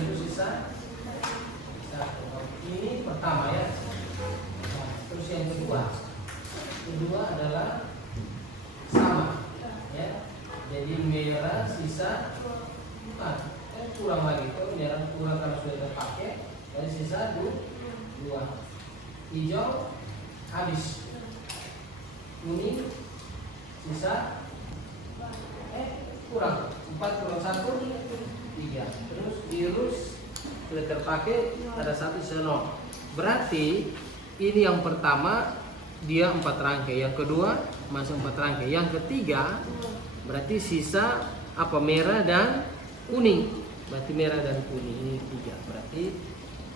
Ini pertama ya. Nah, terus yang kedua adalah sama ya. Jadi merah sisa 4. Kurang lagi, kalau merah kurang karena sudah terpakai, dari sisa 2. Hijau habis, kuning sisa kurang 4 kurang 1 3, terus biru sudah terpakai ada 1 sisa 0. Berarti ini yang pertama dia 4 rangkai, yang kedua masuk 4 rangkai, yang ketiga berarti sisa apa? Merah dan kuning. Berarti merah dan kuning ini 3. Berarti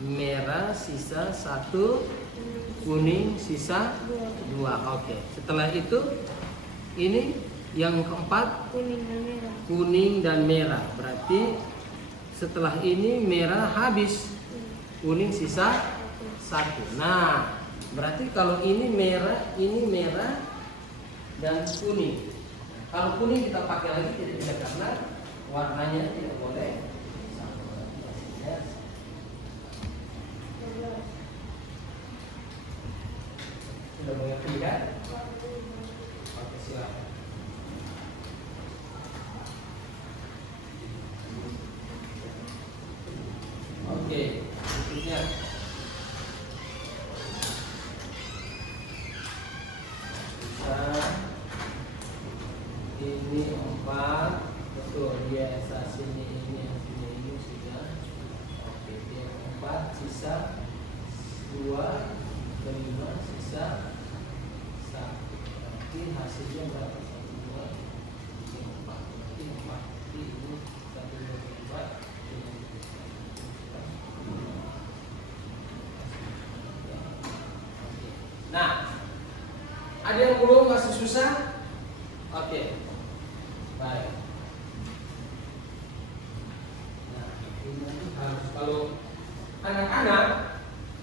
merah sisa 1, kuning sisa 2. Oke. Setelah itu ini yang keempat kuning dan merah. Berarti setelah ini merah habis, kuning sisa 1. Nah, berarti kalau ini merah dan kuning. Kalau kuning kita pakai lagi tidak bisa karena warnanya tidak boleh sama. Sudah mengerti kan? Oke, silakan. Oke, berikutnya 4 betul dia sini ini sudah. Oke, dia 4 sisa 2 ke 5 sisa 1. Berarti hasilnya berapa? 1 2 3 4. Berarti 4 ini 1 2 3 4. Nah, ada yang belum masih susah? Oke, baik. Nah, ini harus kalau anak-anak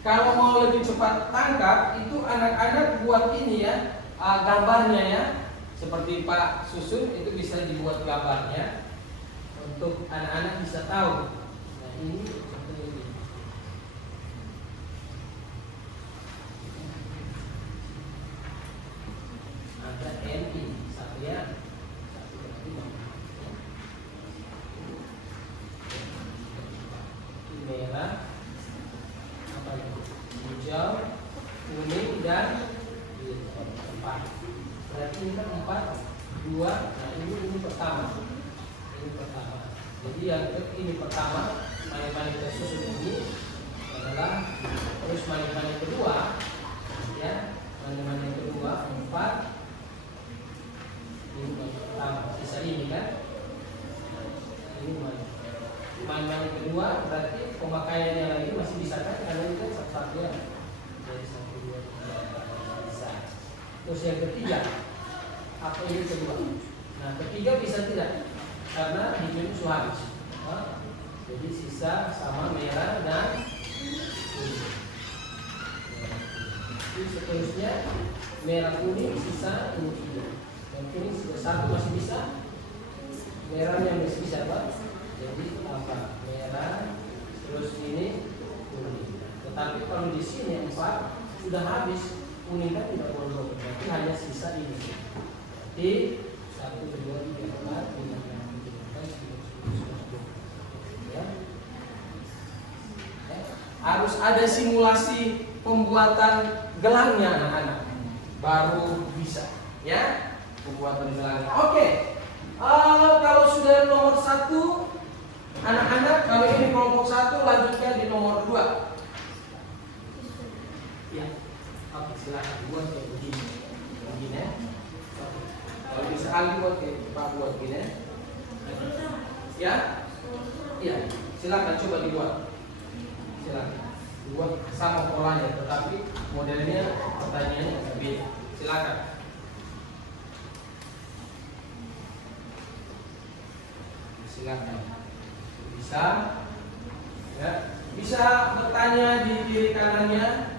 kalau mau lebih cepat tangkap itu anak-anak buat ini ya gambarnya ya, seperti Pak Susun itu bisa dibuat gambarnya untuk anak-anak bisa tahu. Nah ini seperti ini. Ada N ini satu ya. Merah, apa itu? Hijau, kuning dan biru. 4. Berarti ini kan 4, 2. Nah ini pertama. Ini pertama. Jadi yang ini pertama main-main tersusun ini adalah terus main-main kedua ya, main-main yang kedua 4. Ini pertama, sisa ini kan. Ini main-main kedua berarti pemakaiannya lagi masih bisa kan, karena ini kan satu-satu ya. Jadi 1 2 3 bisa. Terus yang ketiga apa ini kedua? Nah ketiga bisa tidak karena ini habis. Jadi sisa sama merah dan kuning. Jadi seterusnya merah kuning sisa ini 3. Yang kuning sudah 1 masih bisa, merahnya masih bisa Pak. Jadi apa? Merah, terus ini kuning. Tetapi kalau di sini 4 sudah habis, kuning kan tidak bolong, berarti hanya sisa ini. Berarti 1 2 3 4 5 6 7 8 9 10 ya. Harus ada simulasi pembuatan gelangnya anak-anak, baru bisa ya pembuatan gelangnya. Oke. Kalau sudah nomor 1 anak-anak, kalau ini kelompok 1 lanjutkan di nomor 2. Ya. Oke, silakan buat kayak begini. Begini ya. Kalau bisa Ali buat kayak Pak buat gini ya. Ya? Iya, silakan coba dibuat. Silakan. Buat sama polanya, tetapi modelnya pertanyaannya berbeda. Silakan. Silakan. Bisa ya, bisa bertanya di kiri kanannya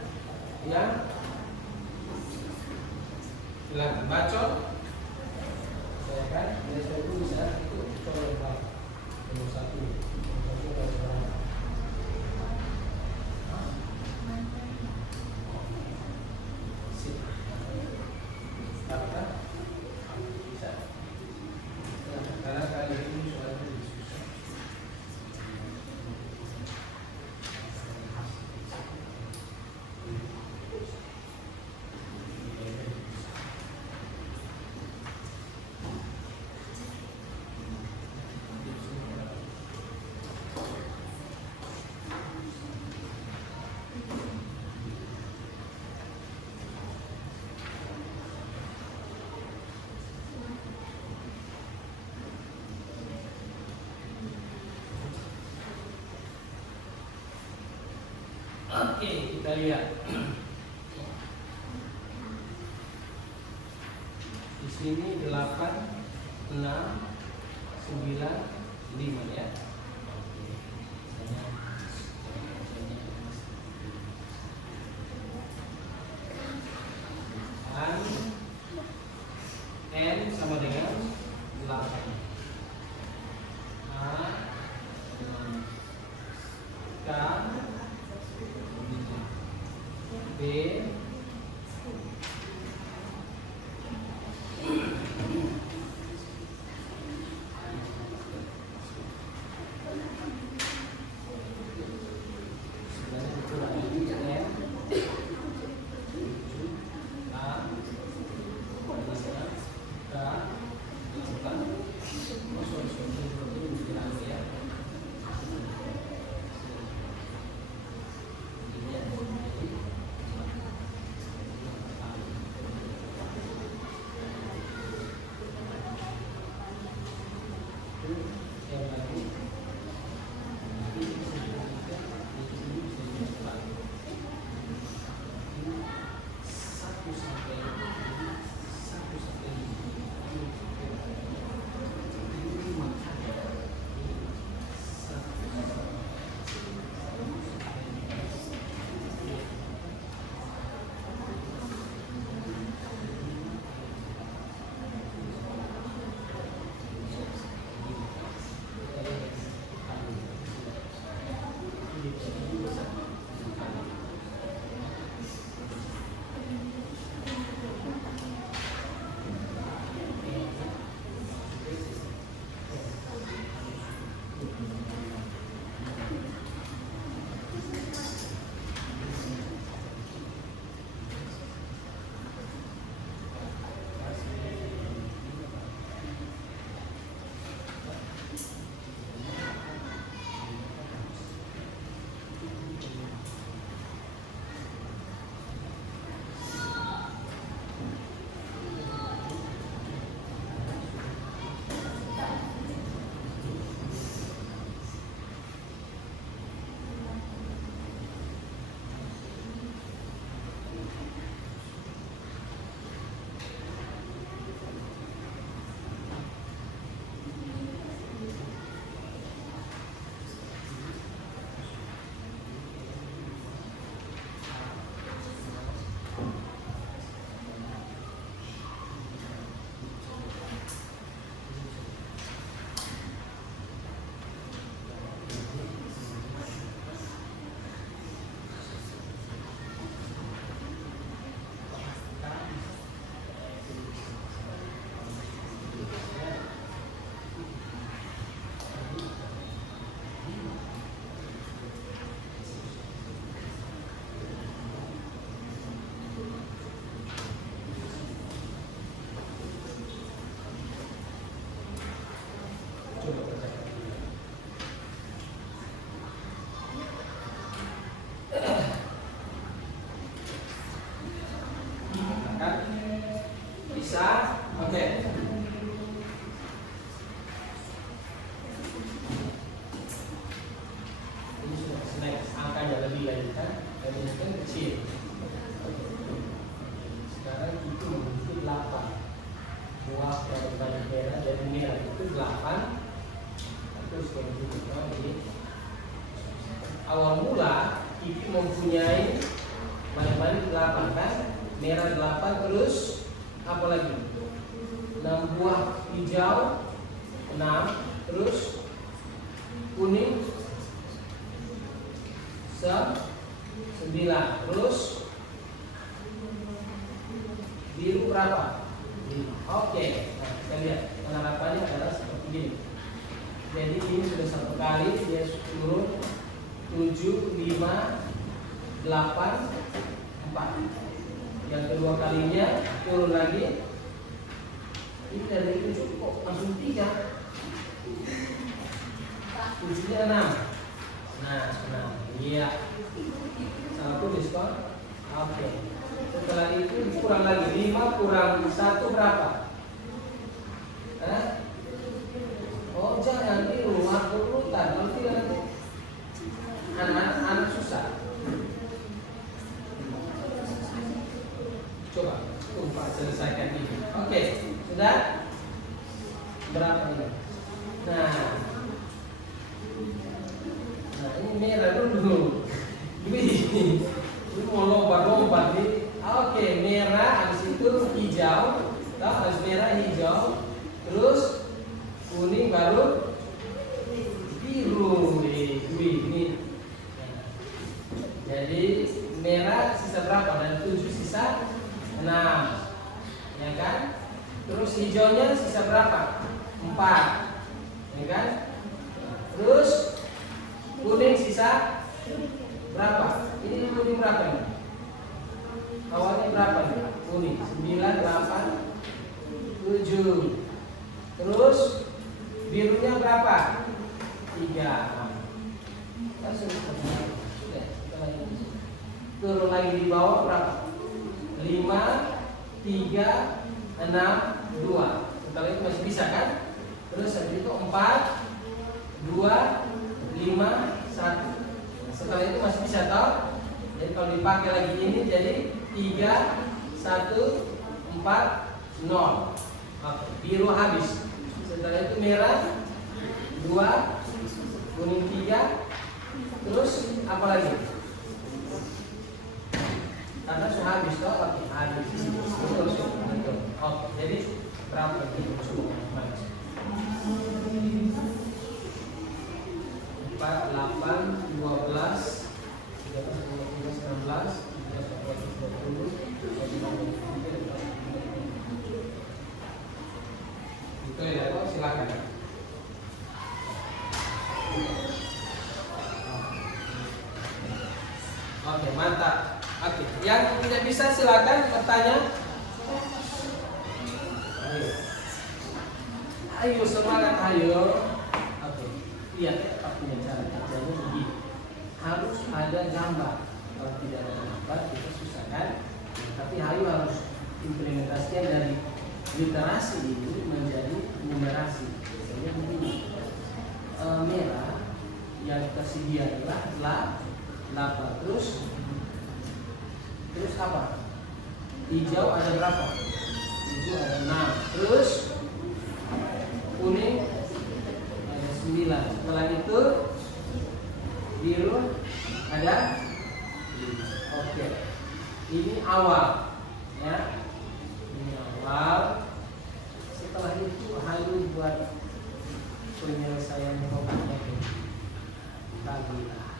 ya. Silakan bacot. Saya kan saya itu bisa itu coba nomor 1. Oke, kita lihat. Di sini 8, 6, 9, 5 ya. N sama dengan 8. A, K, B, yang lagi satu sampai lima. Bisa, oke. Ini sudah selesai, angkanya lebih lagi kan, dan ini kan kecil. Sekarang itu memiliki 8 buah dari banyak merah, dari merah itu 8. Terus kemudian ini awal mula itu mempunyai banyak-banyak 8 kan, merah 8 terus apa lagi? 6 buah hijau, 6 terus kuning 9 terus biru berapa? 5. Oke, nah, kita lihat penerapannya adalah seperti ini. Jadi ini sudah satu kali dia turun 7, 5, 8, 4. Yang kedua kalinya turun lagi. Ini dari 7 kok langsung 3. 7-nya 6. Nah, iya. Salah tulis kok. Oke. Setelah itu kurang lagi 5 kurang 1 berapa? Oh, jangan tiru, aku urutan. Kalau tidak nanti anak susah. Coba, Pak selesaikan ini. Oke, sudah? Berapa ini? Nah, ini merah dulu. Ini mau lompat-lompat nih. Oke, merah, habis itu hijau. Tahu, habis merah hijau. Terus kuning baru biru. Ini. Jadi merah sisa berapa? Dan 7 sisa 6, ya kan? Terus hijaunya sisa berapa? 4, ya kan? Terus kuning sisa berapa? Ini kuning berapa nih? Awalnya berapa nih? Kuning 9, 8, 7. Terus birunya berapa? 3. Langsung sudah. Turun lagi di bawah berapa? 5, 3, 6, 2. Setelah itu masih bisa kan? Terus habis itu 4, 2, 5, 1. Setelah itu masih bisa tahu. Jadi kalau dipakai lagi ini jadi 3, 1, 4, 0. Oke, biru habis. Setelah itu merah 2, kuning 3. Terus apa lagi? Karena sudah habis toh, oke, habis. Terus betul. Oke, jadi berapa lagi? 4, 8, 12, 13, 14, 15, 16, 17, 18, 19, 20. Itu ya, kok silakan. Oke, mantap. Oke, yang tidak bisa silakan bertanya. Ayo semangat, ayo. Oke, lihat ya, punya cara kerjanya begini. Harus ada gambar. Kalau tidak ada gambar, kita susah kan? Tapi ayo harus implementasikan dari literasi itu menjadi numerasi. Biasanya begini. Merah yang tersedia adalah 8. Terus apa? Hijau ada berapa? Hijau ada 6. Terus kuning ada 9. Setelah itu biru ada 5. Oke. Ini awal ya. Ini awal. Setelah itu ayo buat penyelesaian problemnya bagilah.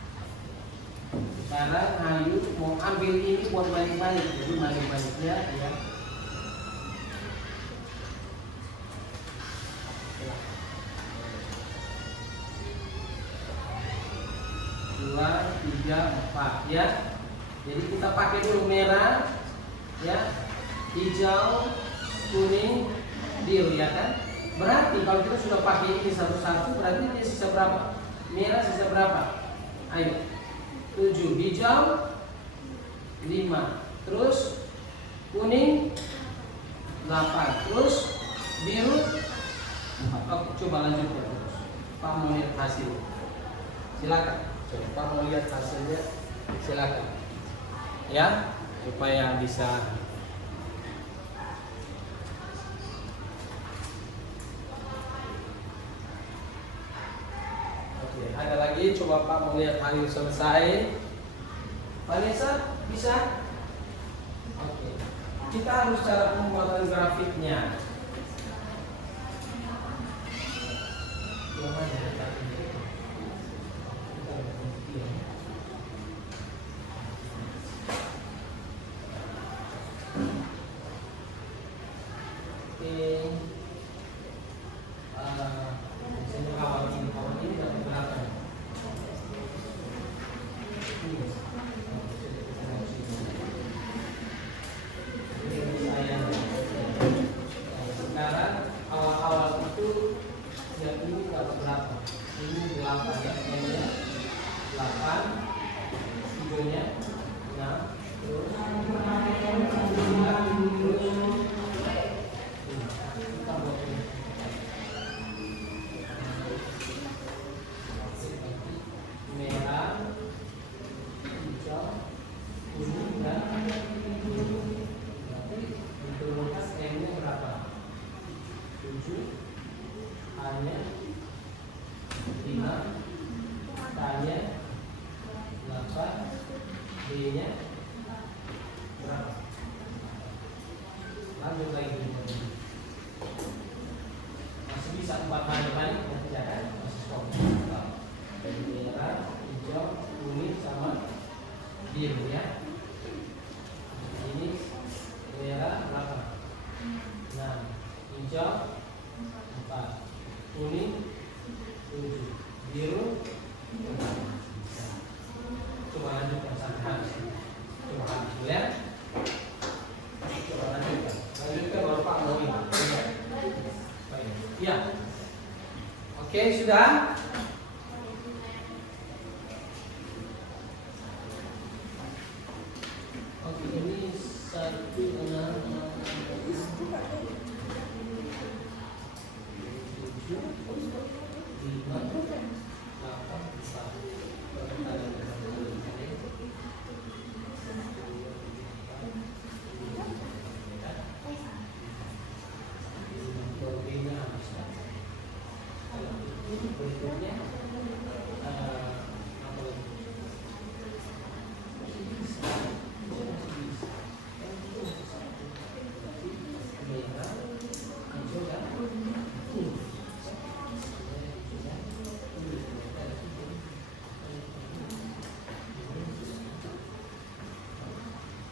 Sekarang ayo mau ambil ini buat balik-balik. Jadi balik-baliknya ya. Dua, 3, 4 ya. Jadi kita pakai dulu merah ya, hijau, kuning, biru ya kan. Berarti kalau kita sudah pakai ini satu-satu, berarti ini sisa berapa? Merah sisa berapa? Ayo. 7, hijau 5, terus kuning 8, terus biru 4. Oke, coba lanjutkan terus. Pak mau lihat hasil. Silakan. Coba Pak mau lihat hasilnya. Silakan. Ya, supaya bisa. Ada lagi, coba Pak mau lihat hasil selesai. Pak Nesa bisa? Oke. Kita harus cara pembuatan grafiknya. Oke, sudah? Oke, ini 1, 6, 7, Berikutnya apa lagi?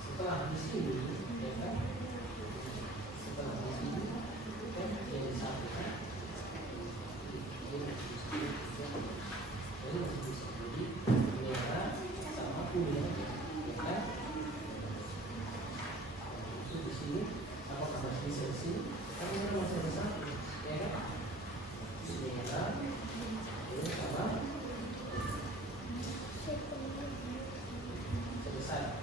Setelah di sini, ya kan? Setelah di sini, kan jadi satu kan? Jadi bisa jadi merah sama kuning, ya kan? Itu di sini, sama tambah di sini, kan ini masih ada satu, ya kan? Merah, ini sama selesai.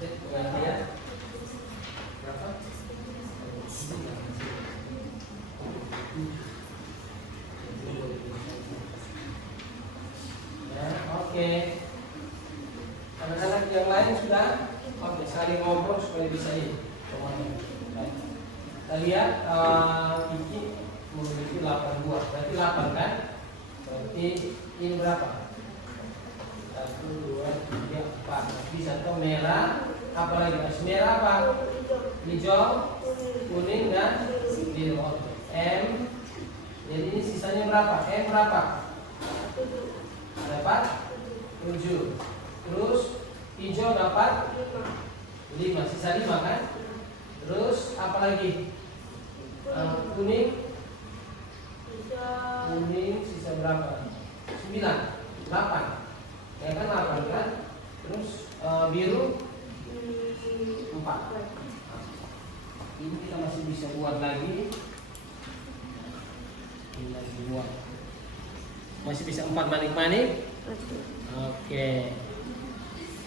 Pengertian berapa? Ya, oke. Anak-anak yang lain sudah? Oke, saling ngobrol supaya bisa ini. Baik. Kita lihat Kiki memiliki 8 buah. Berarti 8 kan? Berarti ini berapa? 1, 2, 3, 4. Bisa tuh merah. Apa lagi? Merah apa? Hijau, kuning dan biru. Oke. M. Jadi ini sisanya berapa? M berapa? Dapat 7. Terus hijau dapat 5. Sisa 5 kan? Terus apa lagi? Kuning. Kuning sisa berapa? 9. 8. Ya kan 8 kan? Terus biru 4. Ini kita masih bisa buat lagi. Ini lagi buat. Masih bisa 4 manik-manik. Oke.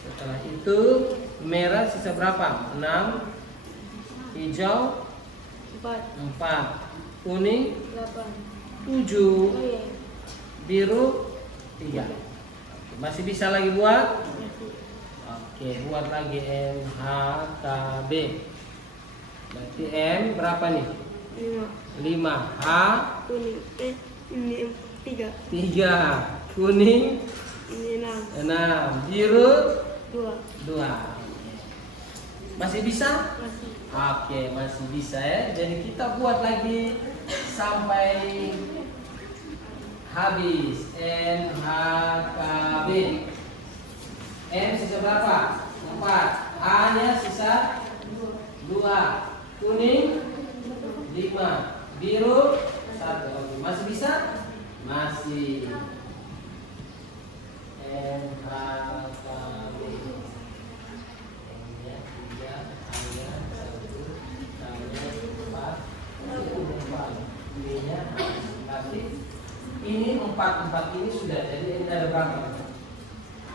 Setelah itu merah sisa berapa? 6. Hijau 4. Kuning 7. Biru 3. Masih bisa lagi buat? Oke, buat lagi M, H, K, B. Berarti M berapa nih? 5. H Ini 3. 3. Kuning Ini 6. Biru 2. 2. Masih bisa? Masih. Oke, masih bisa ya. Jadi kita buat lagi sampai habis. M, H, K, B. M sisa berapa? 4. A nya sisa 2. Kuning 5. Biru 1. Oke, masih bisa? Masih. M, H, K, B. M nya 3. A nya 1. K nya 4. B nya berarti ini 4 ini sudah. Jadi ini ada berapa?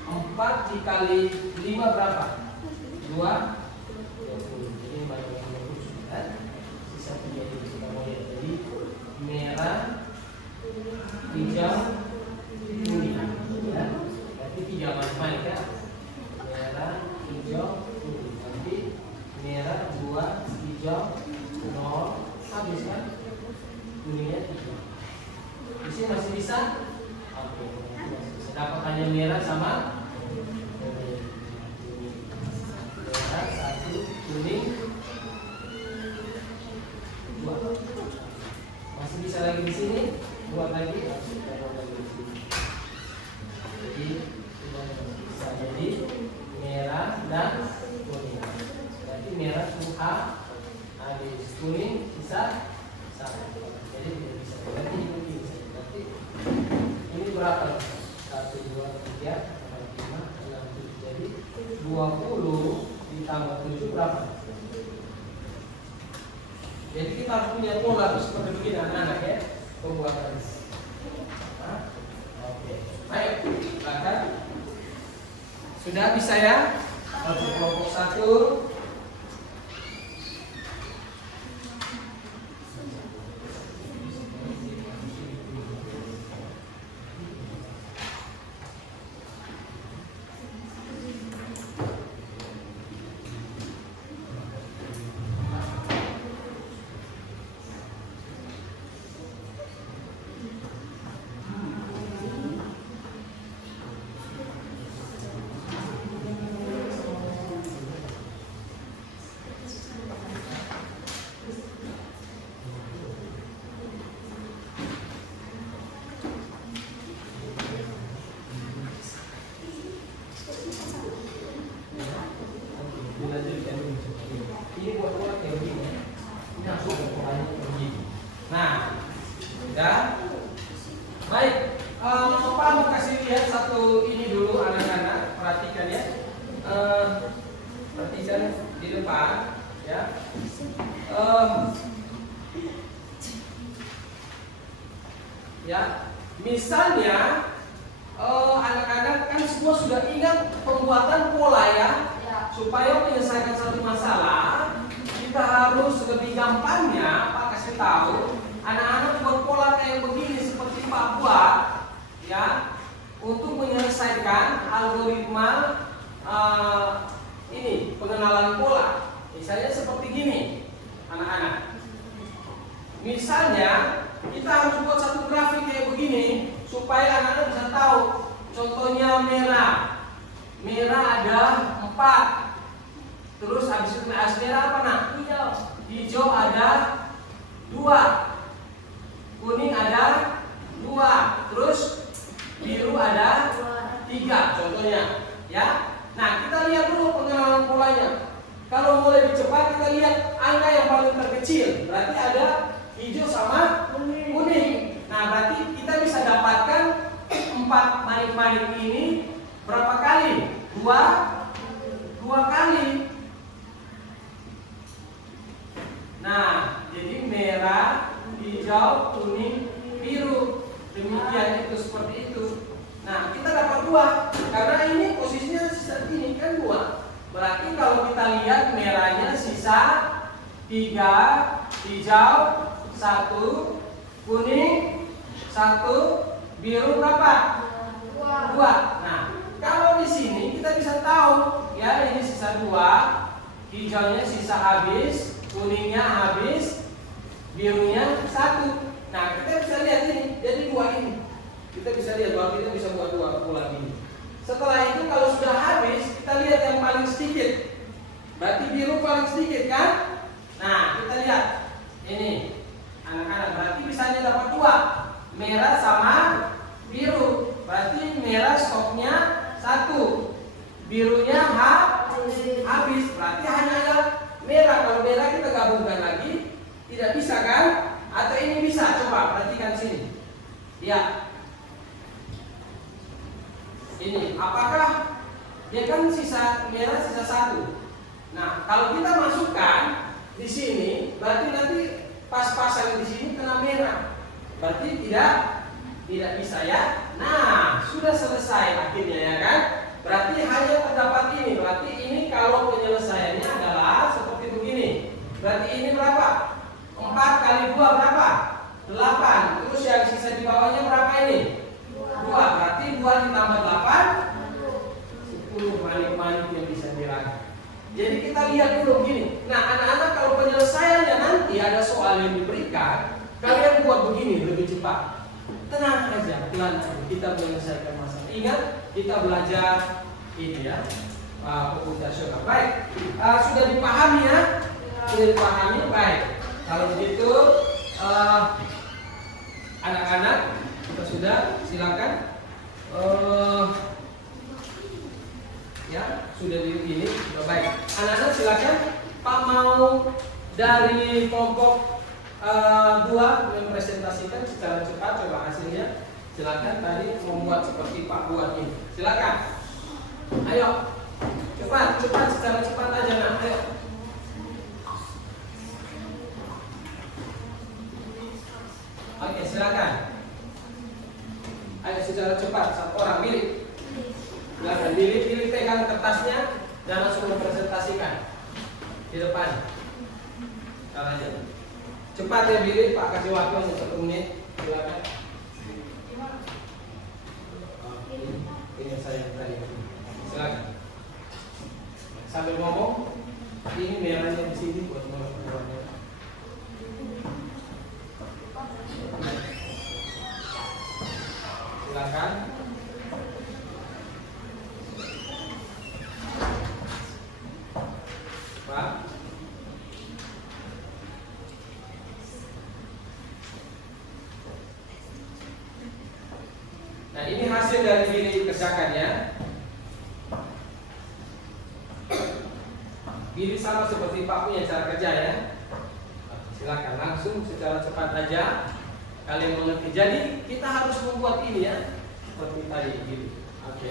4 dikali 5 berapa? 2. 20. Jadi banyak yang 20 sudah. Sisa 3 ini kita mau lihat. Jadi merah, hijau, kuning. Ya. Berarti 3 manik-manik ya. Merah, hijau, kuning. Nanti merah 2, hijau 0. Habis kan? Kuningnya 3. Di sini masih bisa? Oke, masih bisa. Dapat hanya merah sama merah 1, kuning 2. Masih bisa lagi di sini? Buat lagi? Buat lagi di sini. Jadi bisa jadi merah dan kuning. Berarti merah A habis, kuning sisa 1. Jadi tidak bisa. Berarti ini bisa. Berarti ini berapa? 1, 2, 3, 4, 5, 6, 7. Jadi 20 ditambah 7 berapa? Jadi kita harus punya pola seperti begini anak-anak ya pembuatan. Oke. Baik, silakan. Sudah bisa ya? Untuk kelompok 1 ya. Ya, misalnya anak-anak kan semua sudah ingat pembuatan pola ya. Supaya menyelesaikan satu masalah, kita harus lebih gampangnya Pak kasih tahu anak-anak buat pola kayak begini seperti Pak buat ya, untuk menyelesaikan algoritma ini pengenalan pola. Misalnya seperti gini anak-anak. Misalnya kita harus buat satu grafik kayak begini supaya anak-anak bisa tahu. Contohnya merah. Merah ada 4. Terus habis itu merah apa nak? Hijau. Hijau ada 2. Kuning ada 2. Terus biru ada 3 contohnya ya. Nah, kita lihat dulu pengenalan polanya. Kalau mau lebih cepat kita lihat angka yang paling terkecil. Berarti ada hijau sama kuning. Nah, berarti kita bisa dapatkan 4 manik-manik ini berapa kali? 2 kali. Nah, jadi merah, hijau, kuning, biru. Demikian itu seperti itu. Nah, kita dapat 2 karena ini posisinya sisa ini kan 2. Berarti kalau kita lihat merahnya sisa 3, hijau 1, kuning 1, biru berapa? 2. Nah, kalau di sini kita bisa tahu ya, ini sisa 2, hijaunya sisa habis, kuningnya habis, birunya 1. Nah, kita bisa lihat ini, jadi 2 ini. Kita bisa lihat bahwa kita bisa buat 2 pola ini. Setelah itu kalau sudah habis, kita lihat yang paling sedikit. Berarti biru paling sedikit kan? Nah, kita lihat ini anak-anak, berarti bisanya dapat 2, merah sama biru. Berarti merah stoknya 1, birunya habis. Berarti hanya ada merah. Kalau merah kita gabungkan lagi, tidak bisa kan? Atau ini bisa? Coba perhatikan sini. Ya. Ini apakah dia kan sisa merah sisa 1. Nah, kalau kita masukkan di sini, berarti nanti pas-pasan di sini kena merah. Berarti tidak bisa ya. Nah, sudah selesai akhirnya ya kan? Berarti hanya terdapat ini. Berarti ini kalau penyelesaiannya adalah seperti begini. Berarti ini berapa? 4 kali 2 berapa? 8. Terus yang sisa di bawahnya berapa ini? 2. Berarti 2 ditambah 8 10 manik-manik yang bisa diraga. Jadi kita lihat dulu begini. Nah, anak-anak kalau penyelesaiannya nanti ada soal yang diberikan, kalian buat begini lebih cepat. Tenang aja, pelan aja kita menyelesaikan masalah. Ingat, kita belajar ini ya, komputasional. Baik, sudah dipahami ya? Sudah dipahami? Baik. Kalau begitu, anak-anak kita sudah silakan. Ya, sudah di ini. Baik, anak-anak silakan. Pak mau dari kelompok 2 mempresentasikan secara cepat coba hasilnya. Silakan tadi membuat seperti Pak buat ini. Silakan. Ayo. Cepat secara cepat aja nak. Ayo. Oke, silakan. Ayo secara cepat, satu orang pilih. Silakan pilih pegang kertasnya dan langsung mempresentasikan di depan. Caranya. Cepat ya pilih, Pak kasih waktu hanya 1 menit. Silakan. Ini saya tadi. Silakan. Sambil ngomong, ini merahnya di sini buat teman-teman. Silakan. Pak. Nah, ini hasil dari diri kerjakan ya. Ini sama seperti Pak punya cara kerja ya. Silakan langsung secara cepat aja kalian mengerti. Jadi kita harus membuat ini ya, seperti tadi gitu. Oke.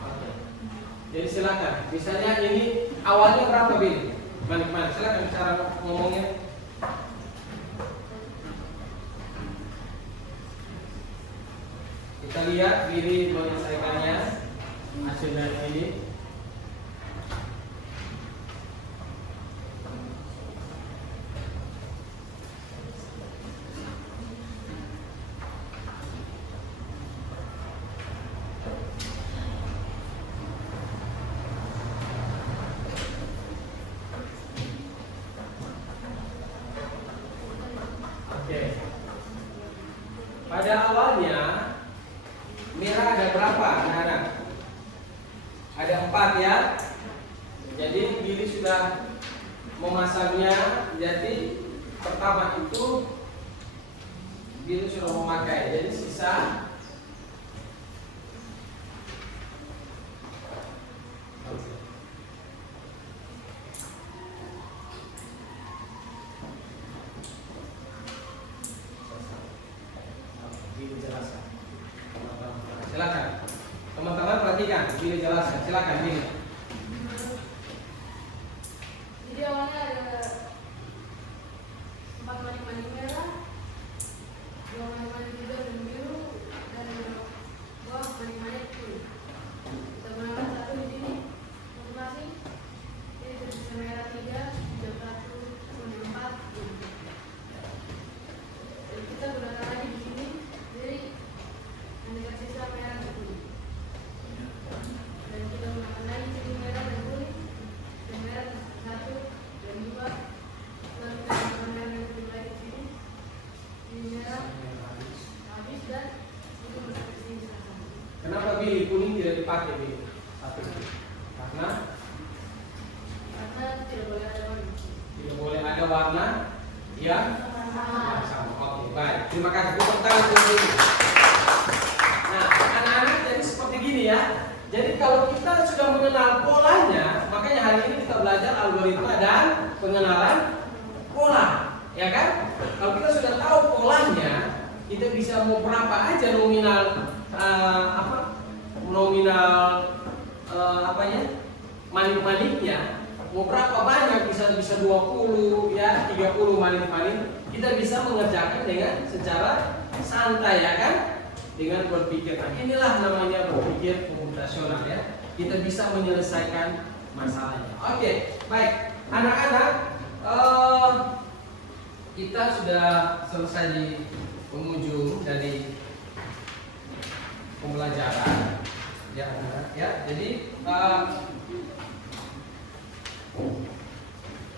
Oke. Jadi silakan. Misalnya ini awalnya berapa Bil? Mana? Silakan cara ngomongnya. Kita lihat Billy menyelesaikannya hasil dari ini. Oke. Pada awalnya merah ada berapa anak-anak? Ada 4 ya. Jadi Billy sudah memasangnya. Jadi pertama itu Billy sudah memakai. Jadi sisa Billy jelaskan. Silakan. Teman-teman perhatikan, Billy jelaskan. Silakan Billy. Jadi awalnya ada 4 manik-manik merah, 2 manik-manik hijau dan biru, dan 2 manik-manik kuning. Kita gunakan satu di sini masing-masing. Jadi tersisa merah 3, hijau 1, kuning 4, biru. Dan kita gunakan lagi di sini. Jadi yang tersisa merah dan kuning. Dan kita gunakan lagi sini merah dan kuning. Dan merah 1 dan 2. Lalu kita gunakan merah dan kuning lagi di sini. Ini merah habis dan itu masuk ke sini sama. Kenapa Billy kuning tidak dipakai Billy? Satu. Karena Tidak boleh ada warna. tidak boleh ada warna yang sama. Oke, baik. Terima kasih. Tepuk tangan untuk Billy. Nah, anak-anak jadi seperti gini ya. Jadi kalau kita sudah mengenal polanya, makanya hari ini kita belajar algoritma dan pengenalan pola, ya kan? Kalau kita sudah tahu polanya, kita bisa mau berapa aja nominal manik-maniknya, mau berapa banyak, bisa 20 ya, 30 manik-manik, kita bisa mengerjakan dengan secara santai ya kan? Dengan berpikir. Nah, inilah namanya berpikir komputasional ya. Kita bisa menyelesaikan masalahnya. Oke, baik. Anak-anak, kita sudah selesai di penghujung dari pembelajaran ya anak-anak ya.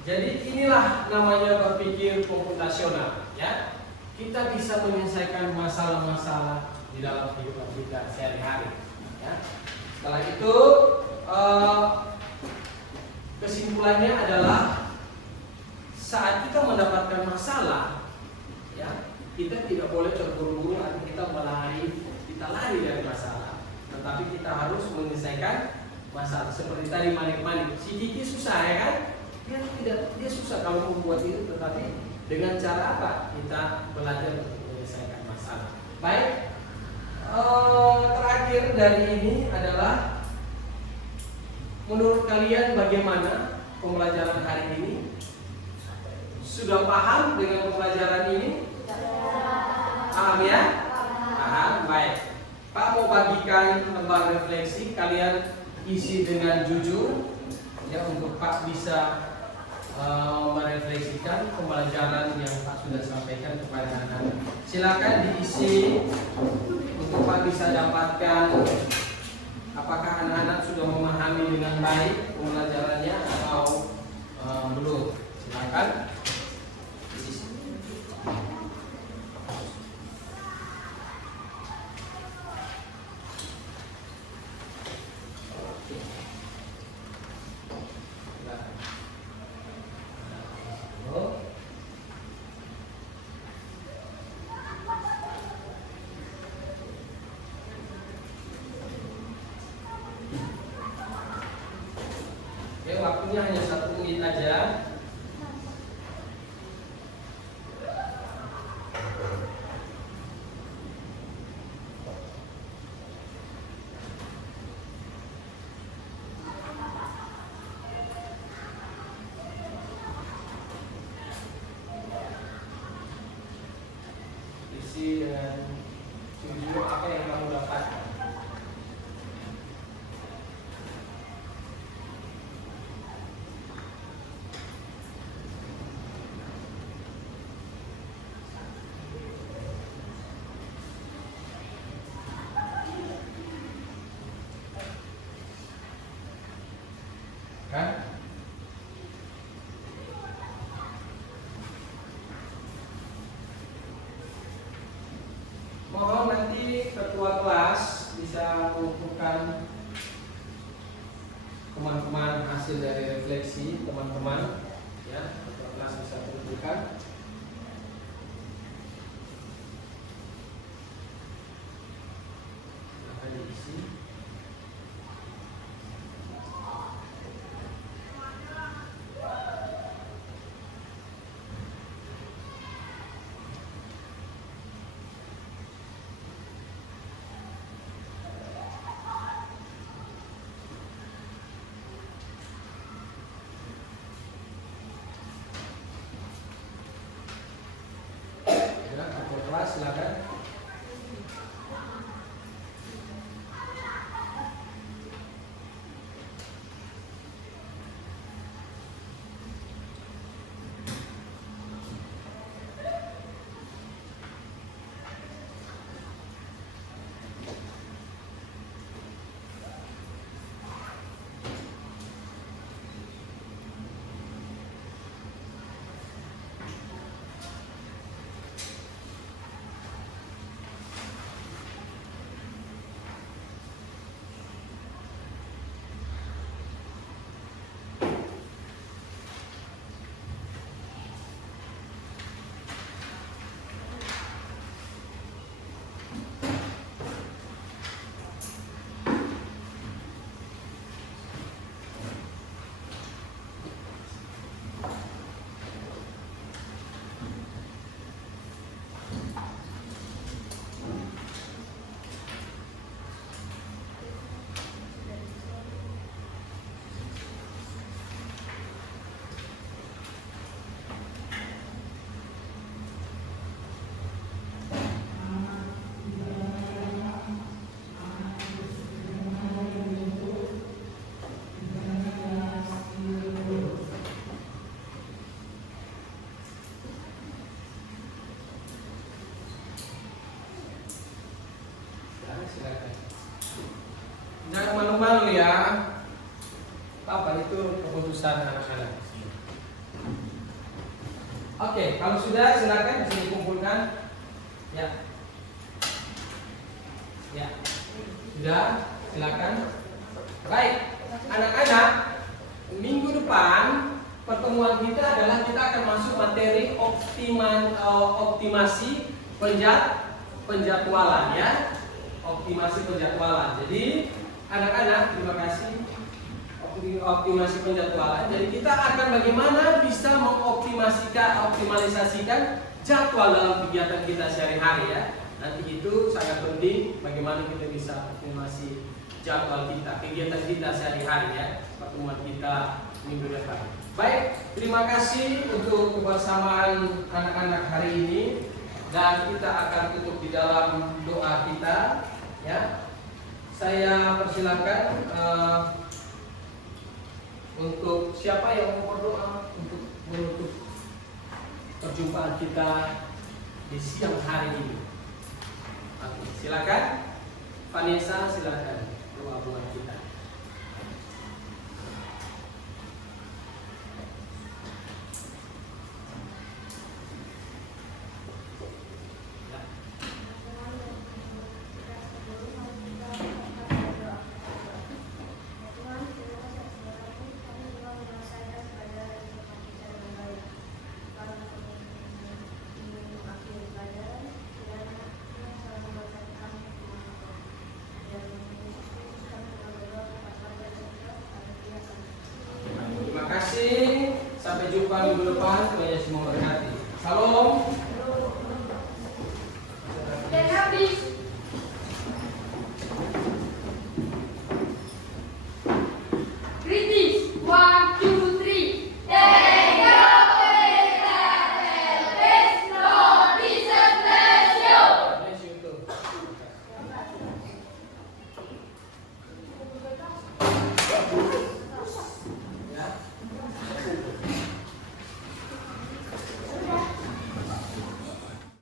Jadi inilah namanya berpikir komputasional ya. Kita bisa menyelesaikan masalah-masalah di dalam kehidupan kita sehari-hari ya. Setelah itu kesimpulannya adalah saat kita mendapatkan masalah ya, kita tidak boleh terburu-buru atau kita lari dari masalah, tetapi kita harus menyelesaikan masalah. Seperti tadi manik-manik, si Kiki susah ya kan? Dia susah kalau membuat itu, tetapi dengan cara apa? Kita belajar untuk menyelesaikan masalah. Baik, terakhir dari ini adalah menurut kalian bagaimana pembelajaran hari ini? Sudah paham dengan pembelajaran ini? Paham ya? Paham, baik. Pak mau bagikan lembar refleksi, kalian isi dengan jujur ya, untuk Pak bisa merefleksikan pembelajaran yang Pak sudah sampaikan kepada anak-anak. Silakan diisi untuk Pak bisa dapatkan apakah anak-anak sudah memahami dengan baik pembelajarannya atau belum. Silakan diisi. Oke, waktunya hanya 1 menit aja. kan? Mohon nanti ketua kelas bisa mengumpulkan teman-teman hasil dari refleksi teman-teman, ya, ketua kelas bisa mengumpulkan. Akan diisi. Ya, ketua kelas silakan. Silakan. Jangan malu-malu ya. Apa itu keputusan anak-anak. Oke, kalau sudah silakan bisa dikumpulkan. Ya. Ya. Sudah, silakan. Baik, anak-anak, minggu depan pertemuan kita adalah kita akan masuk materi optimasi penjadwalan ya. Optimasi penjadwalan. Jadi anak-anak terima kasih. Optimasi penjadwalan. Jadi kita akan bagaimana bisa optimalisasikan jadwal dalam kegiatan kita sehari-hari ya. Nanti itu sangat penting bagaimana kita bisa optimasi jadwal kita, kegiatan kita sehari-hari ya. Pertemuan kita minggu depan. Baik, terima kasih untuk kebersamaan anak-anak hari ini. Dan kita akan tutup di dalam doa kita, ya. Saya persilakan untuk siapa yang mau berdoa untuk menutup perjumpaan kita di siang hari ini. Oke, silakan, Vanessa, silakan doa buat kita. Sampai jumpa minggu depan. Semoga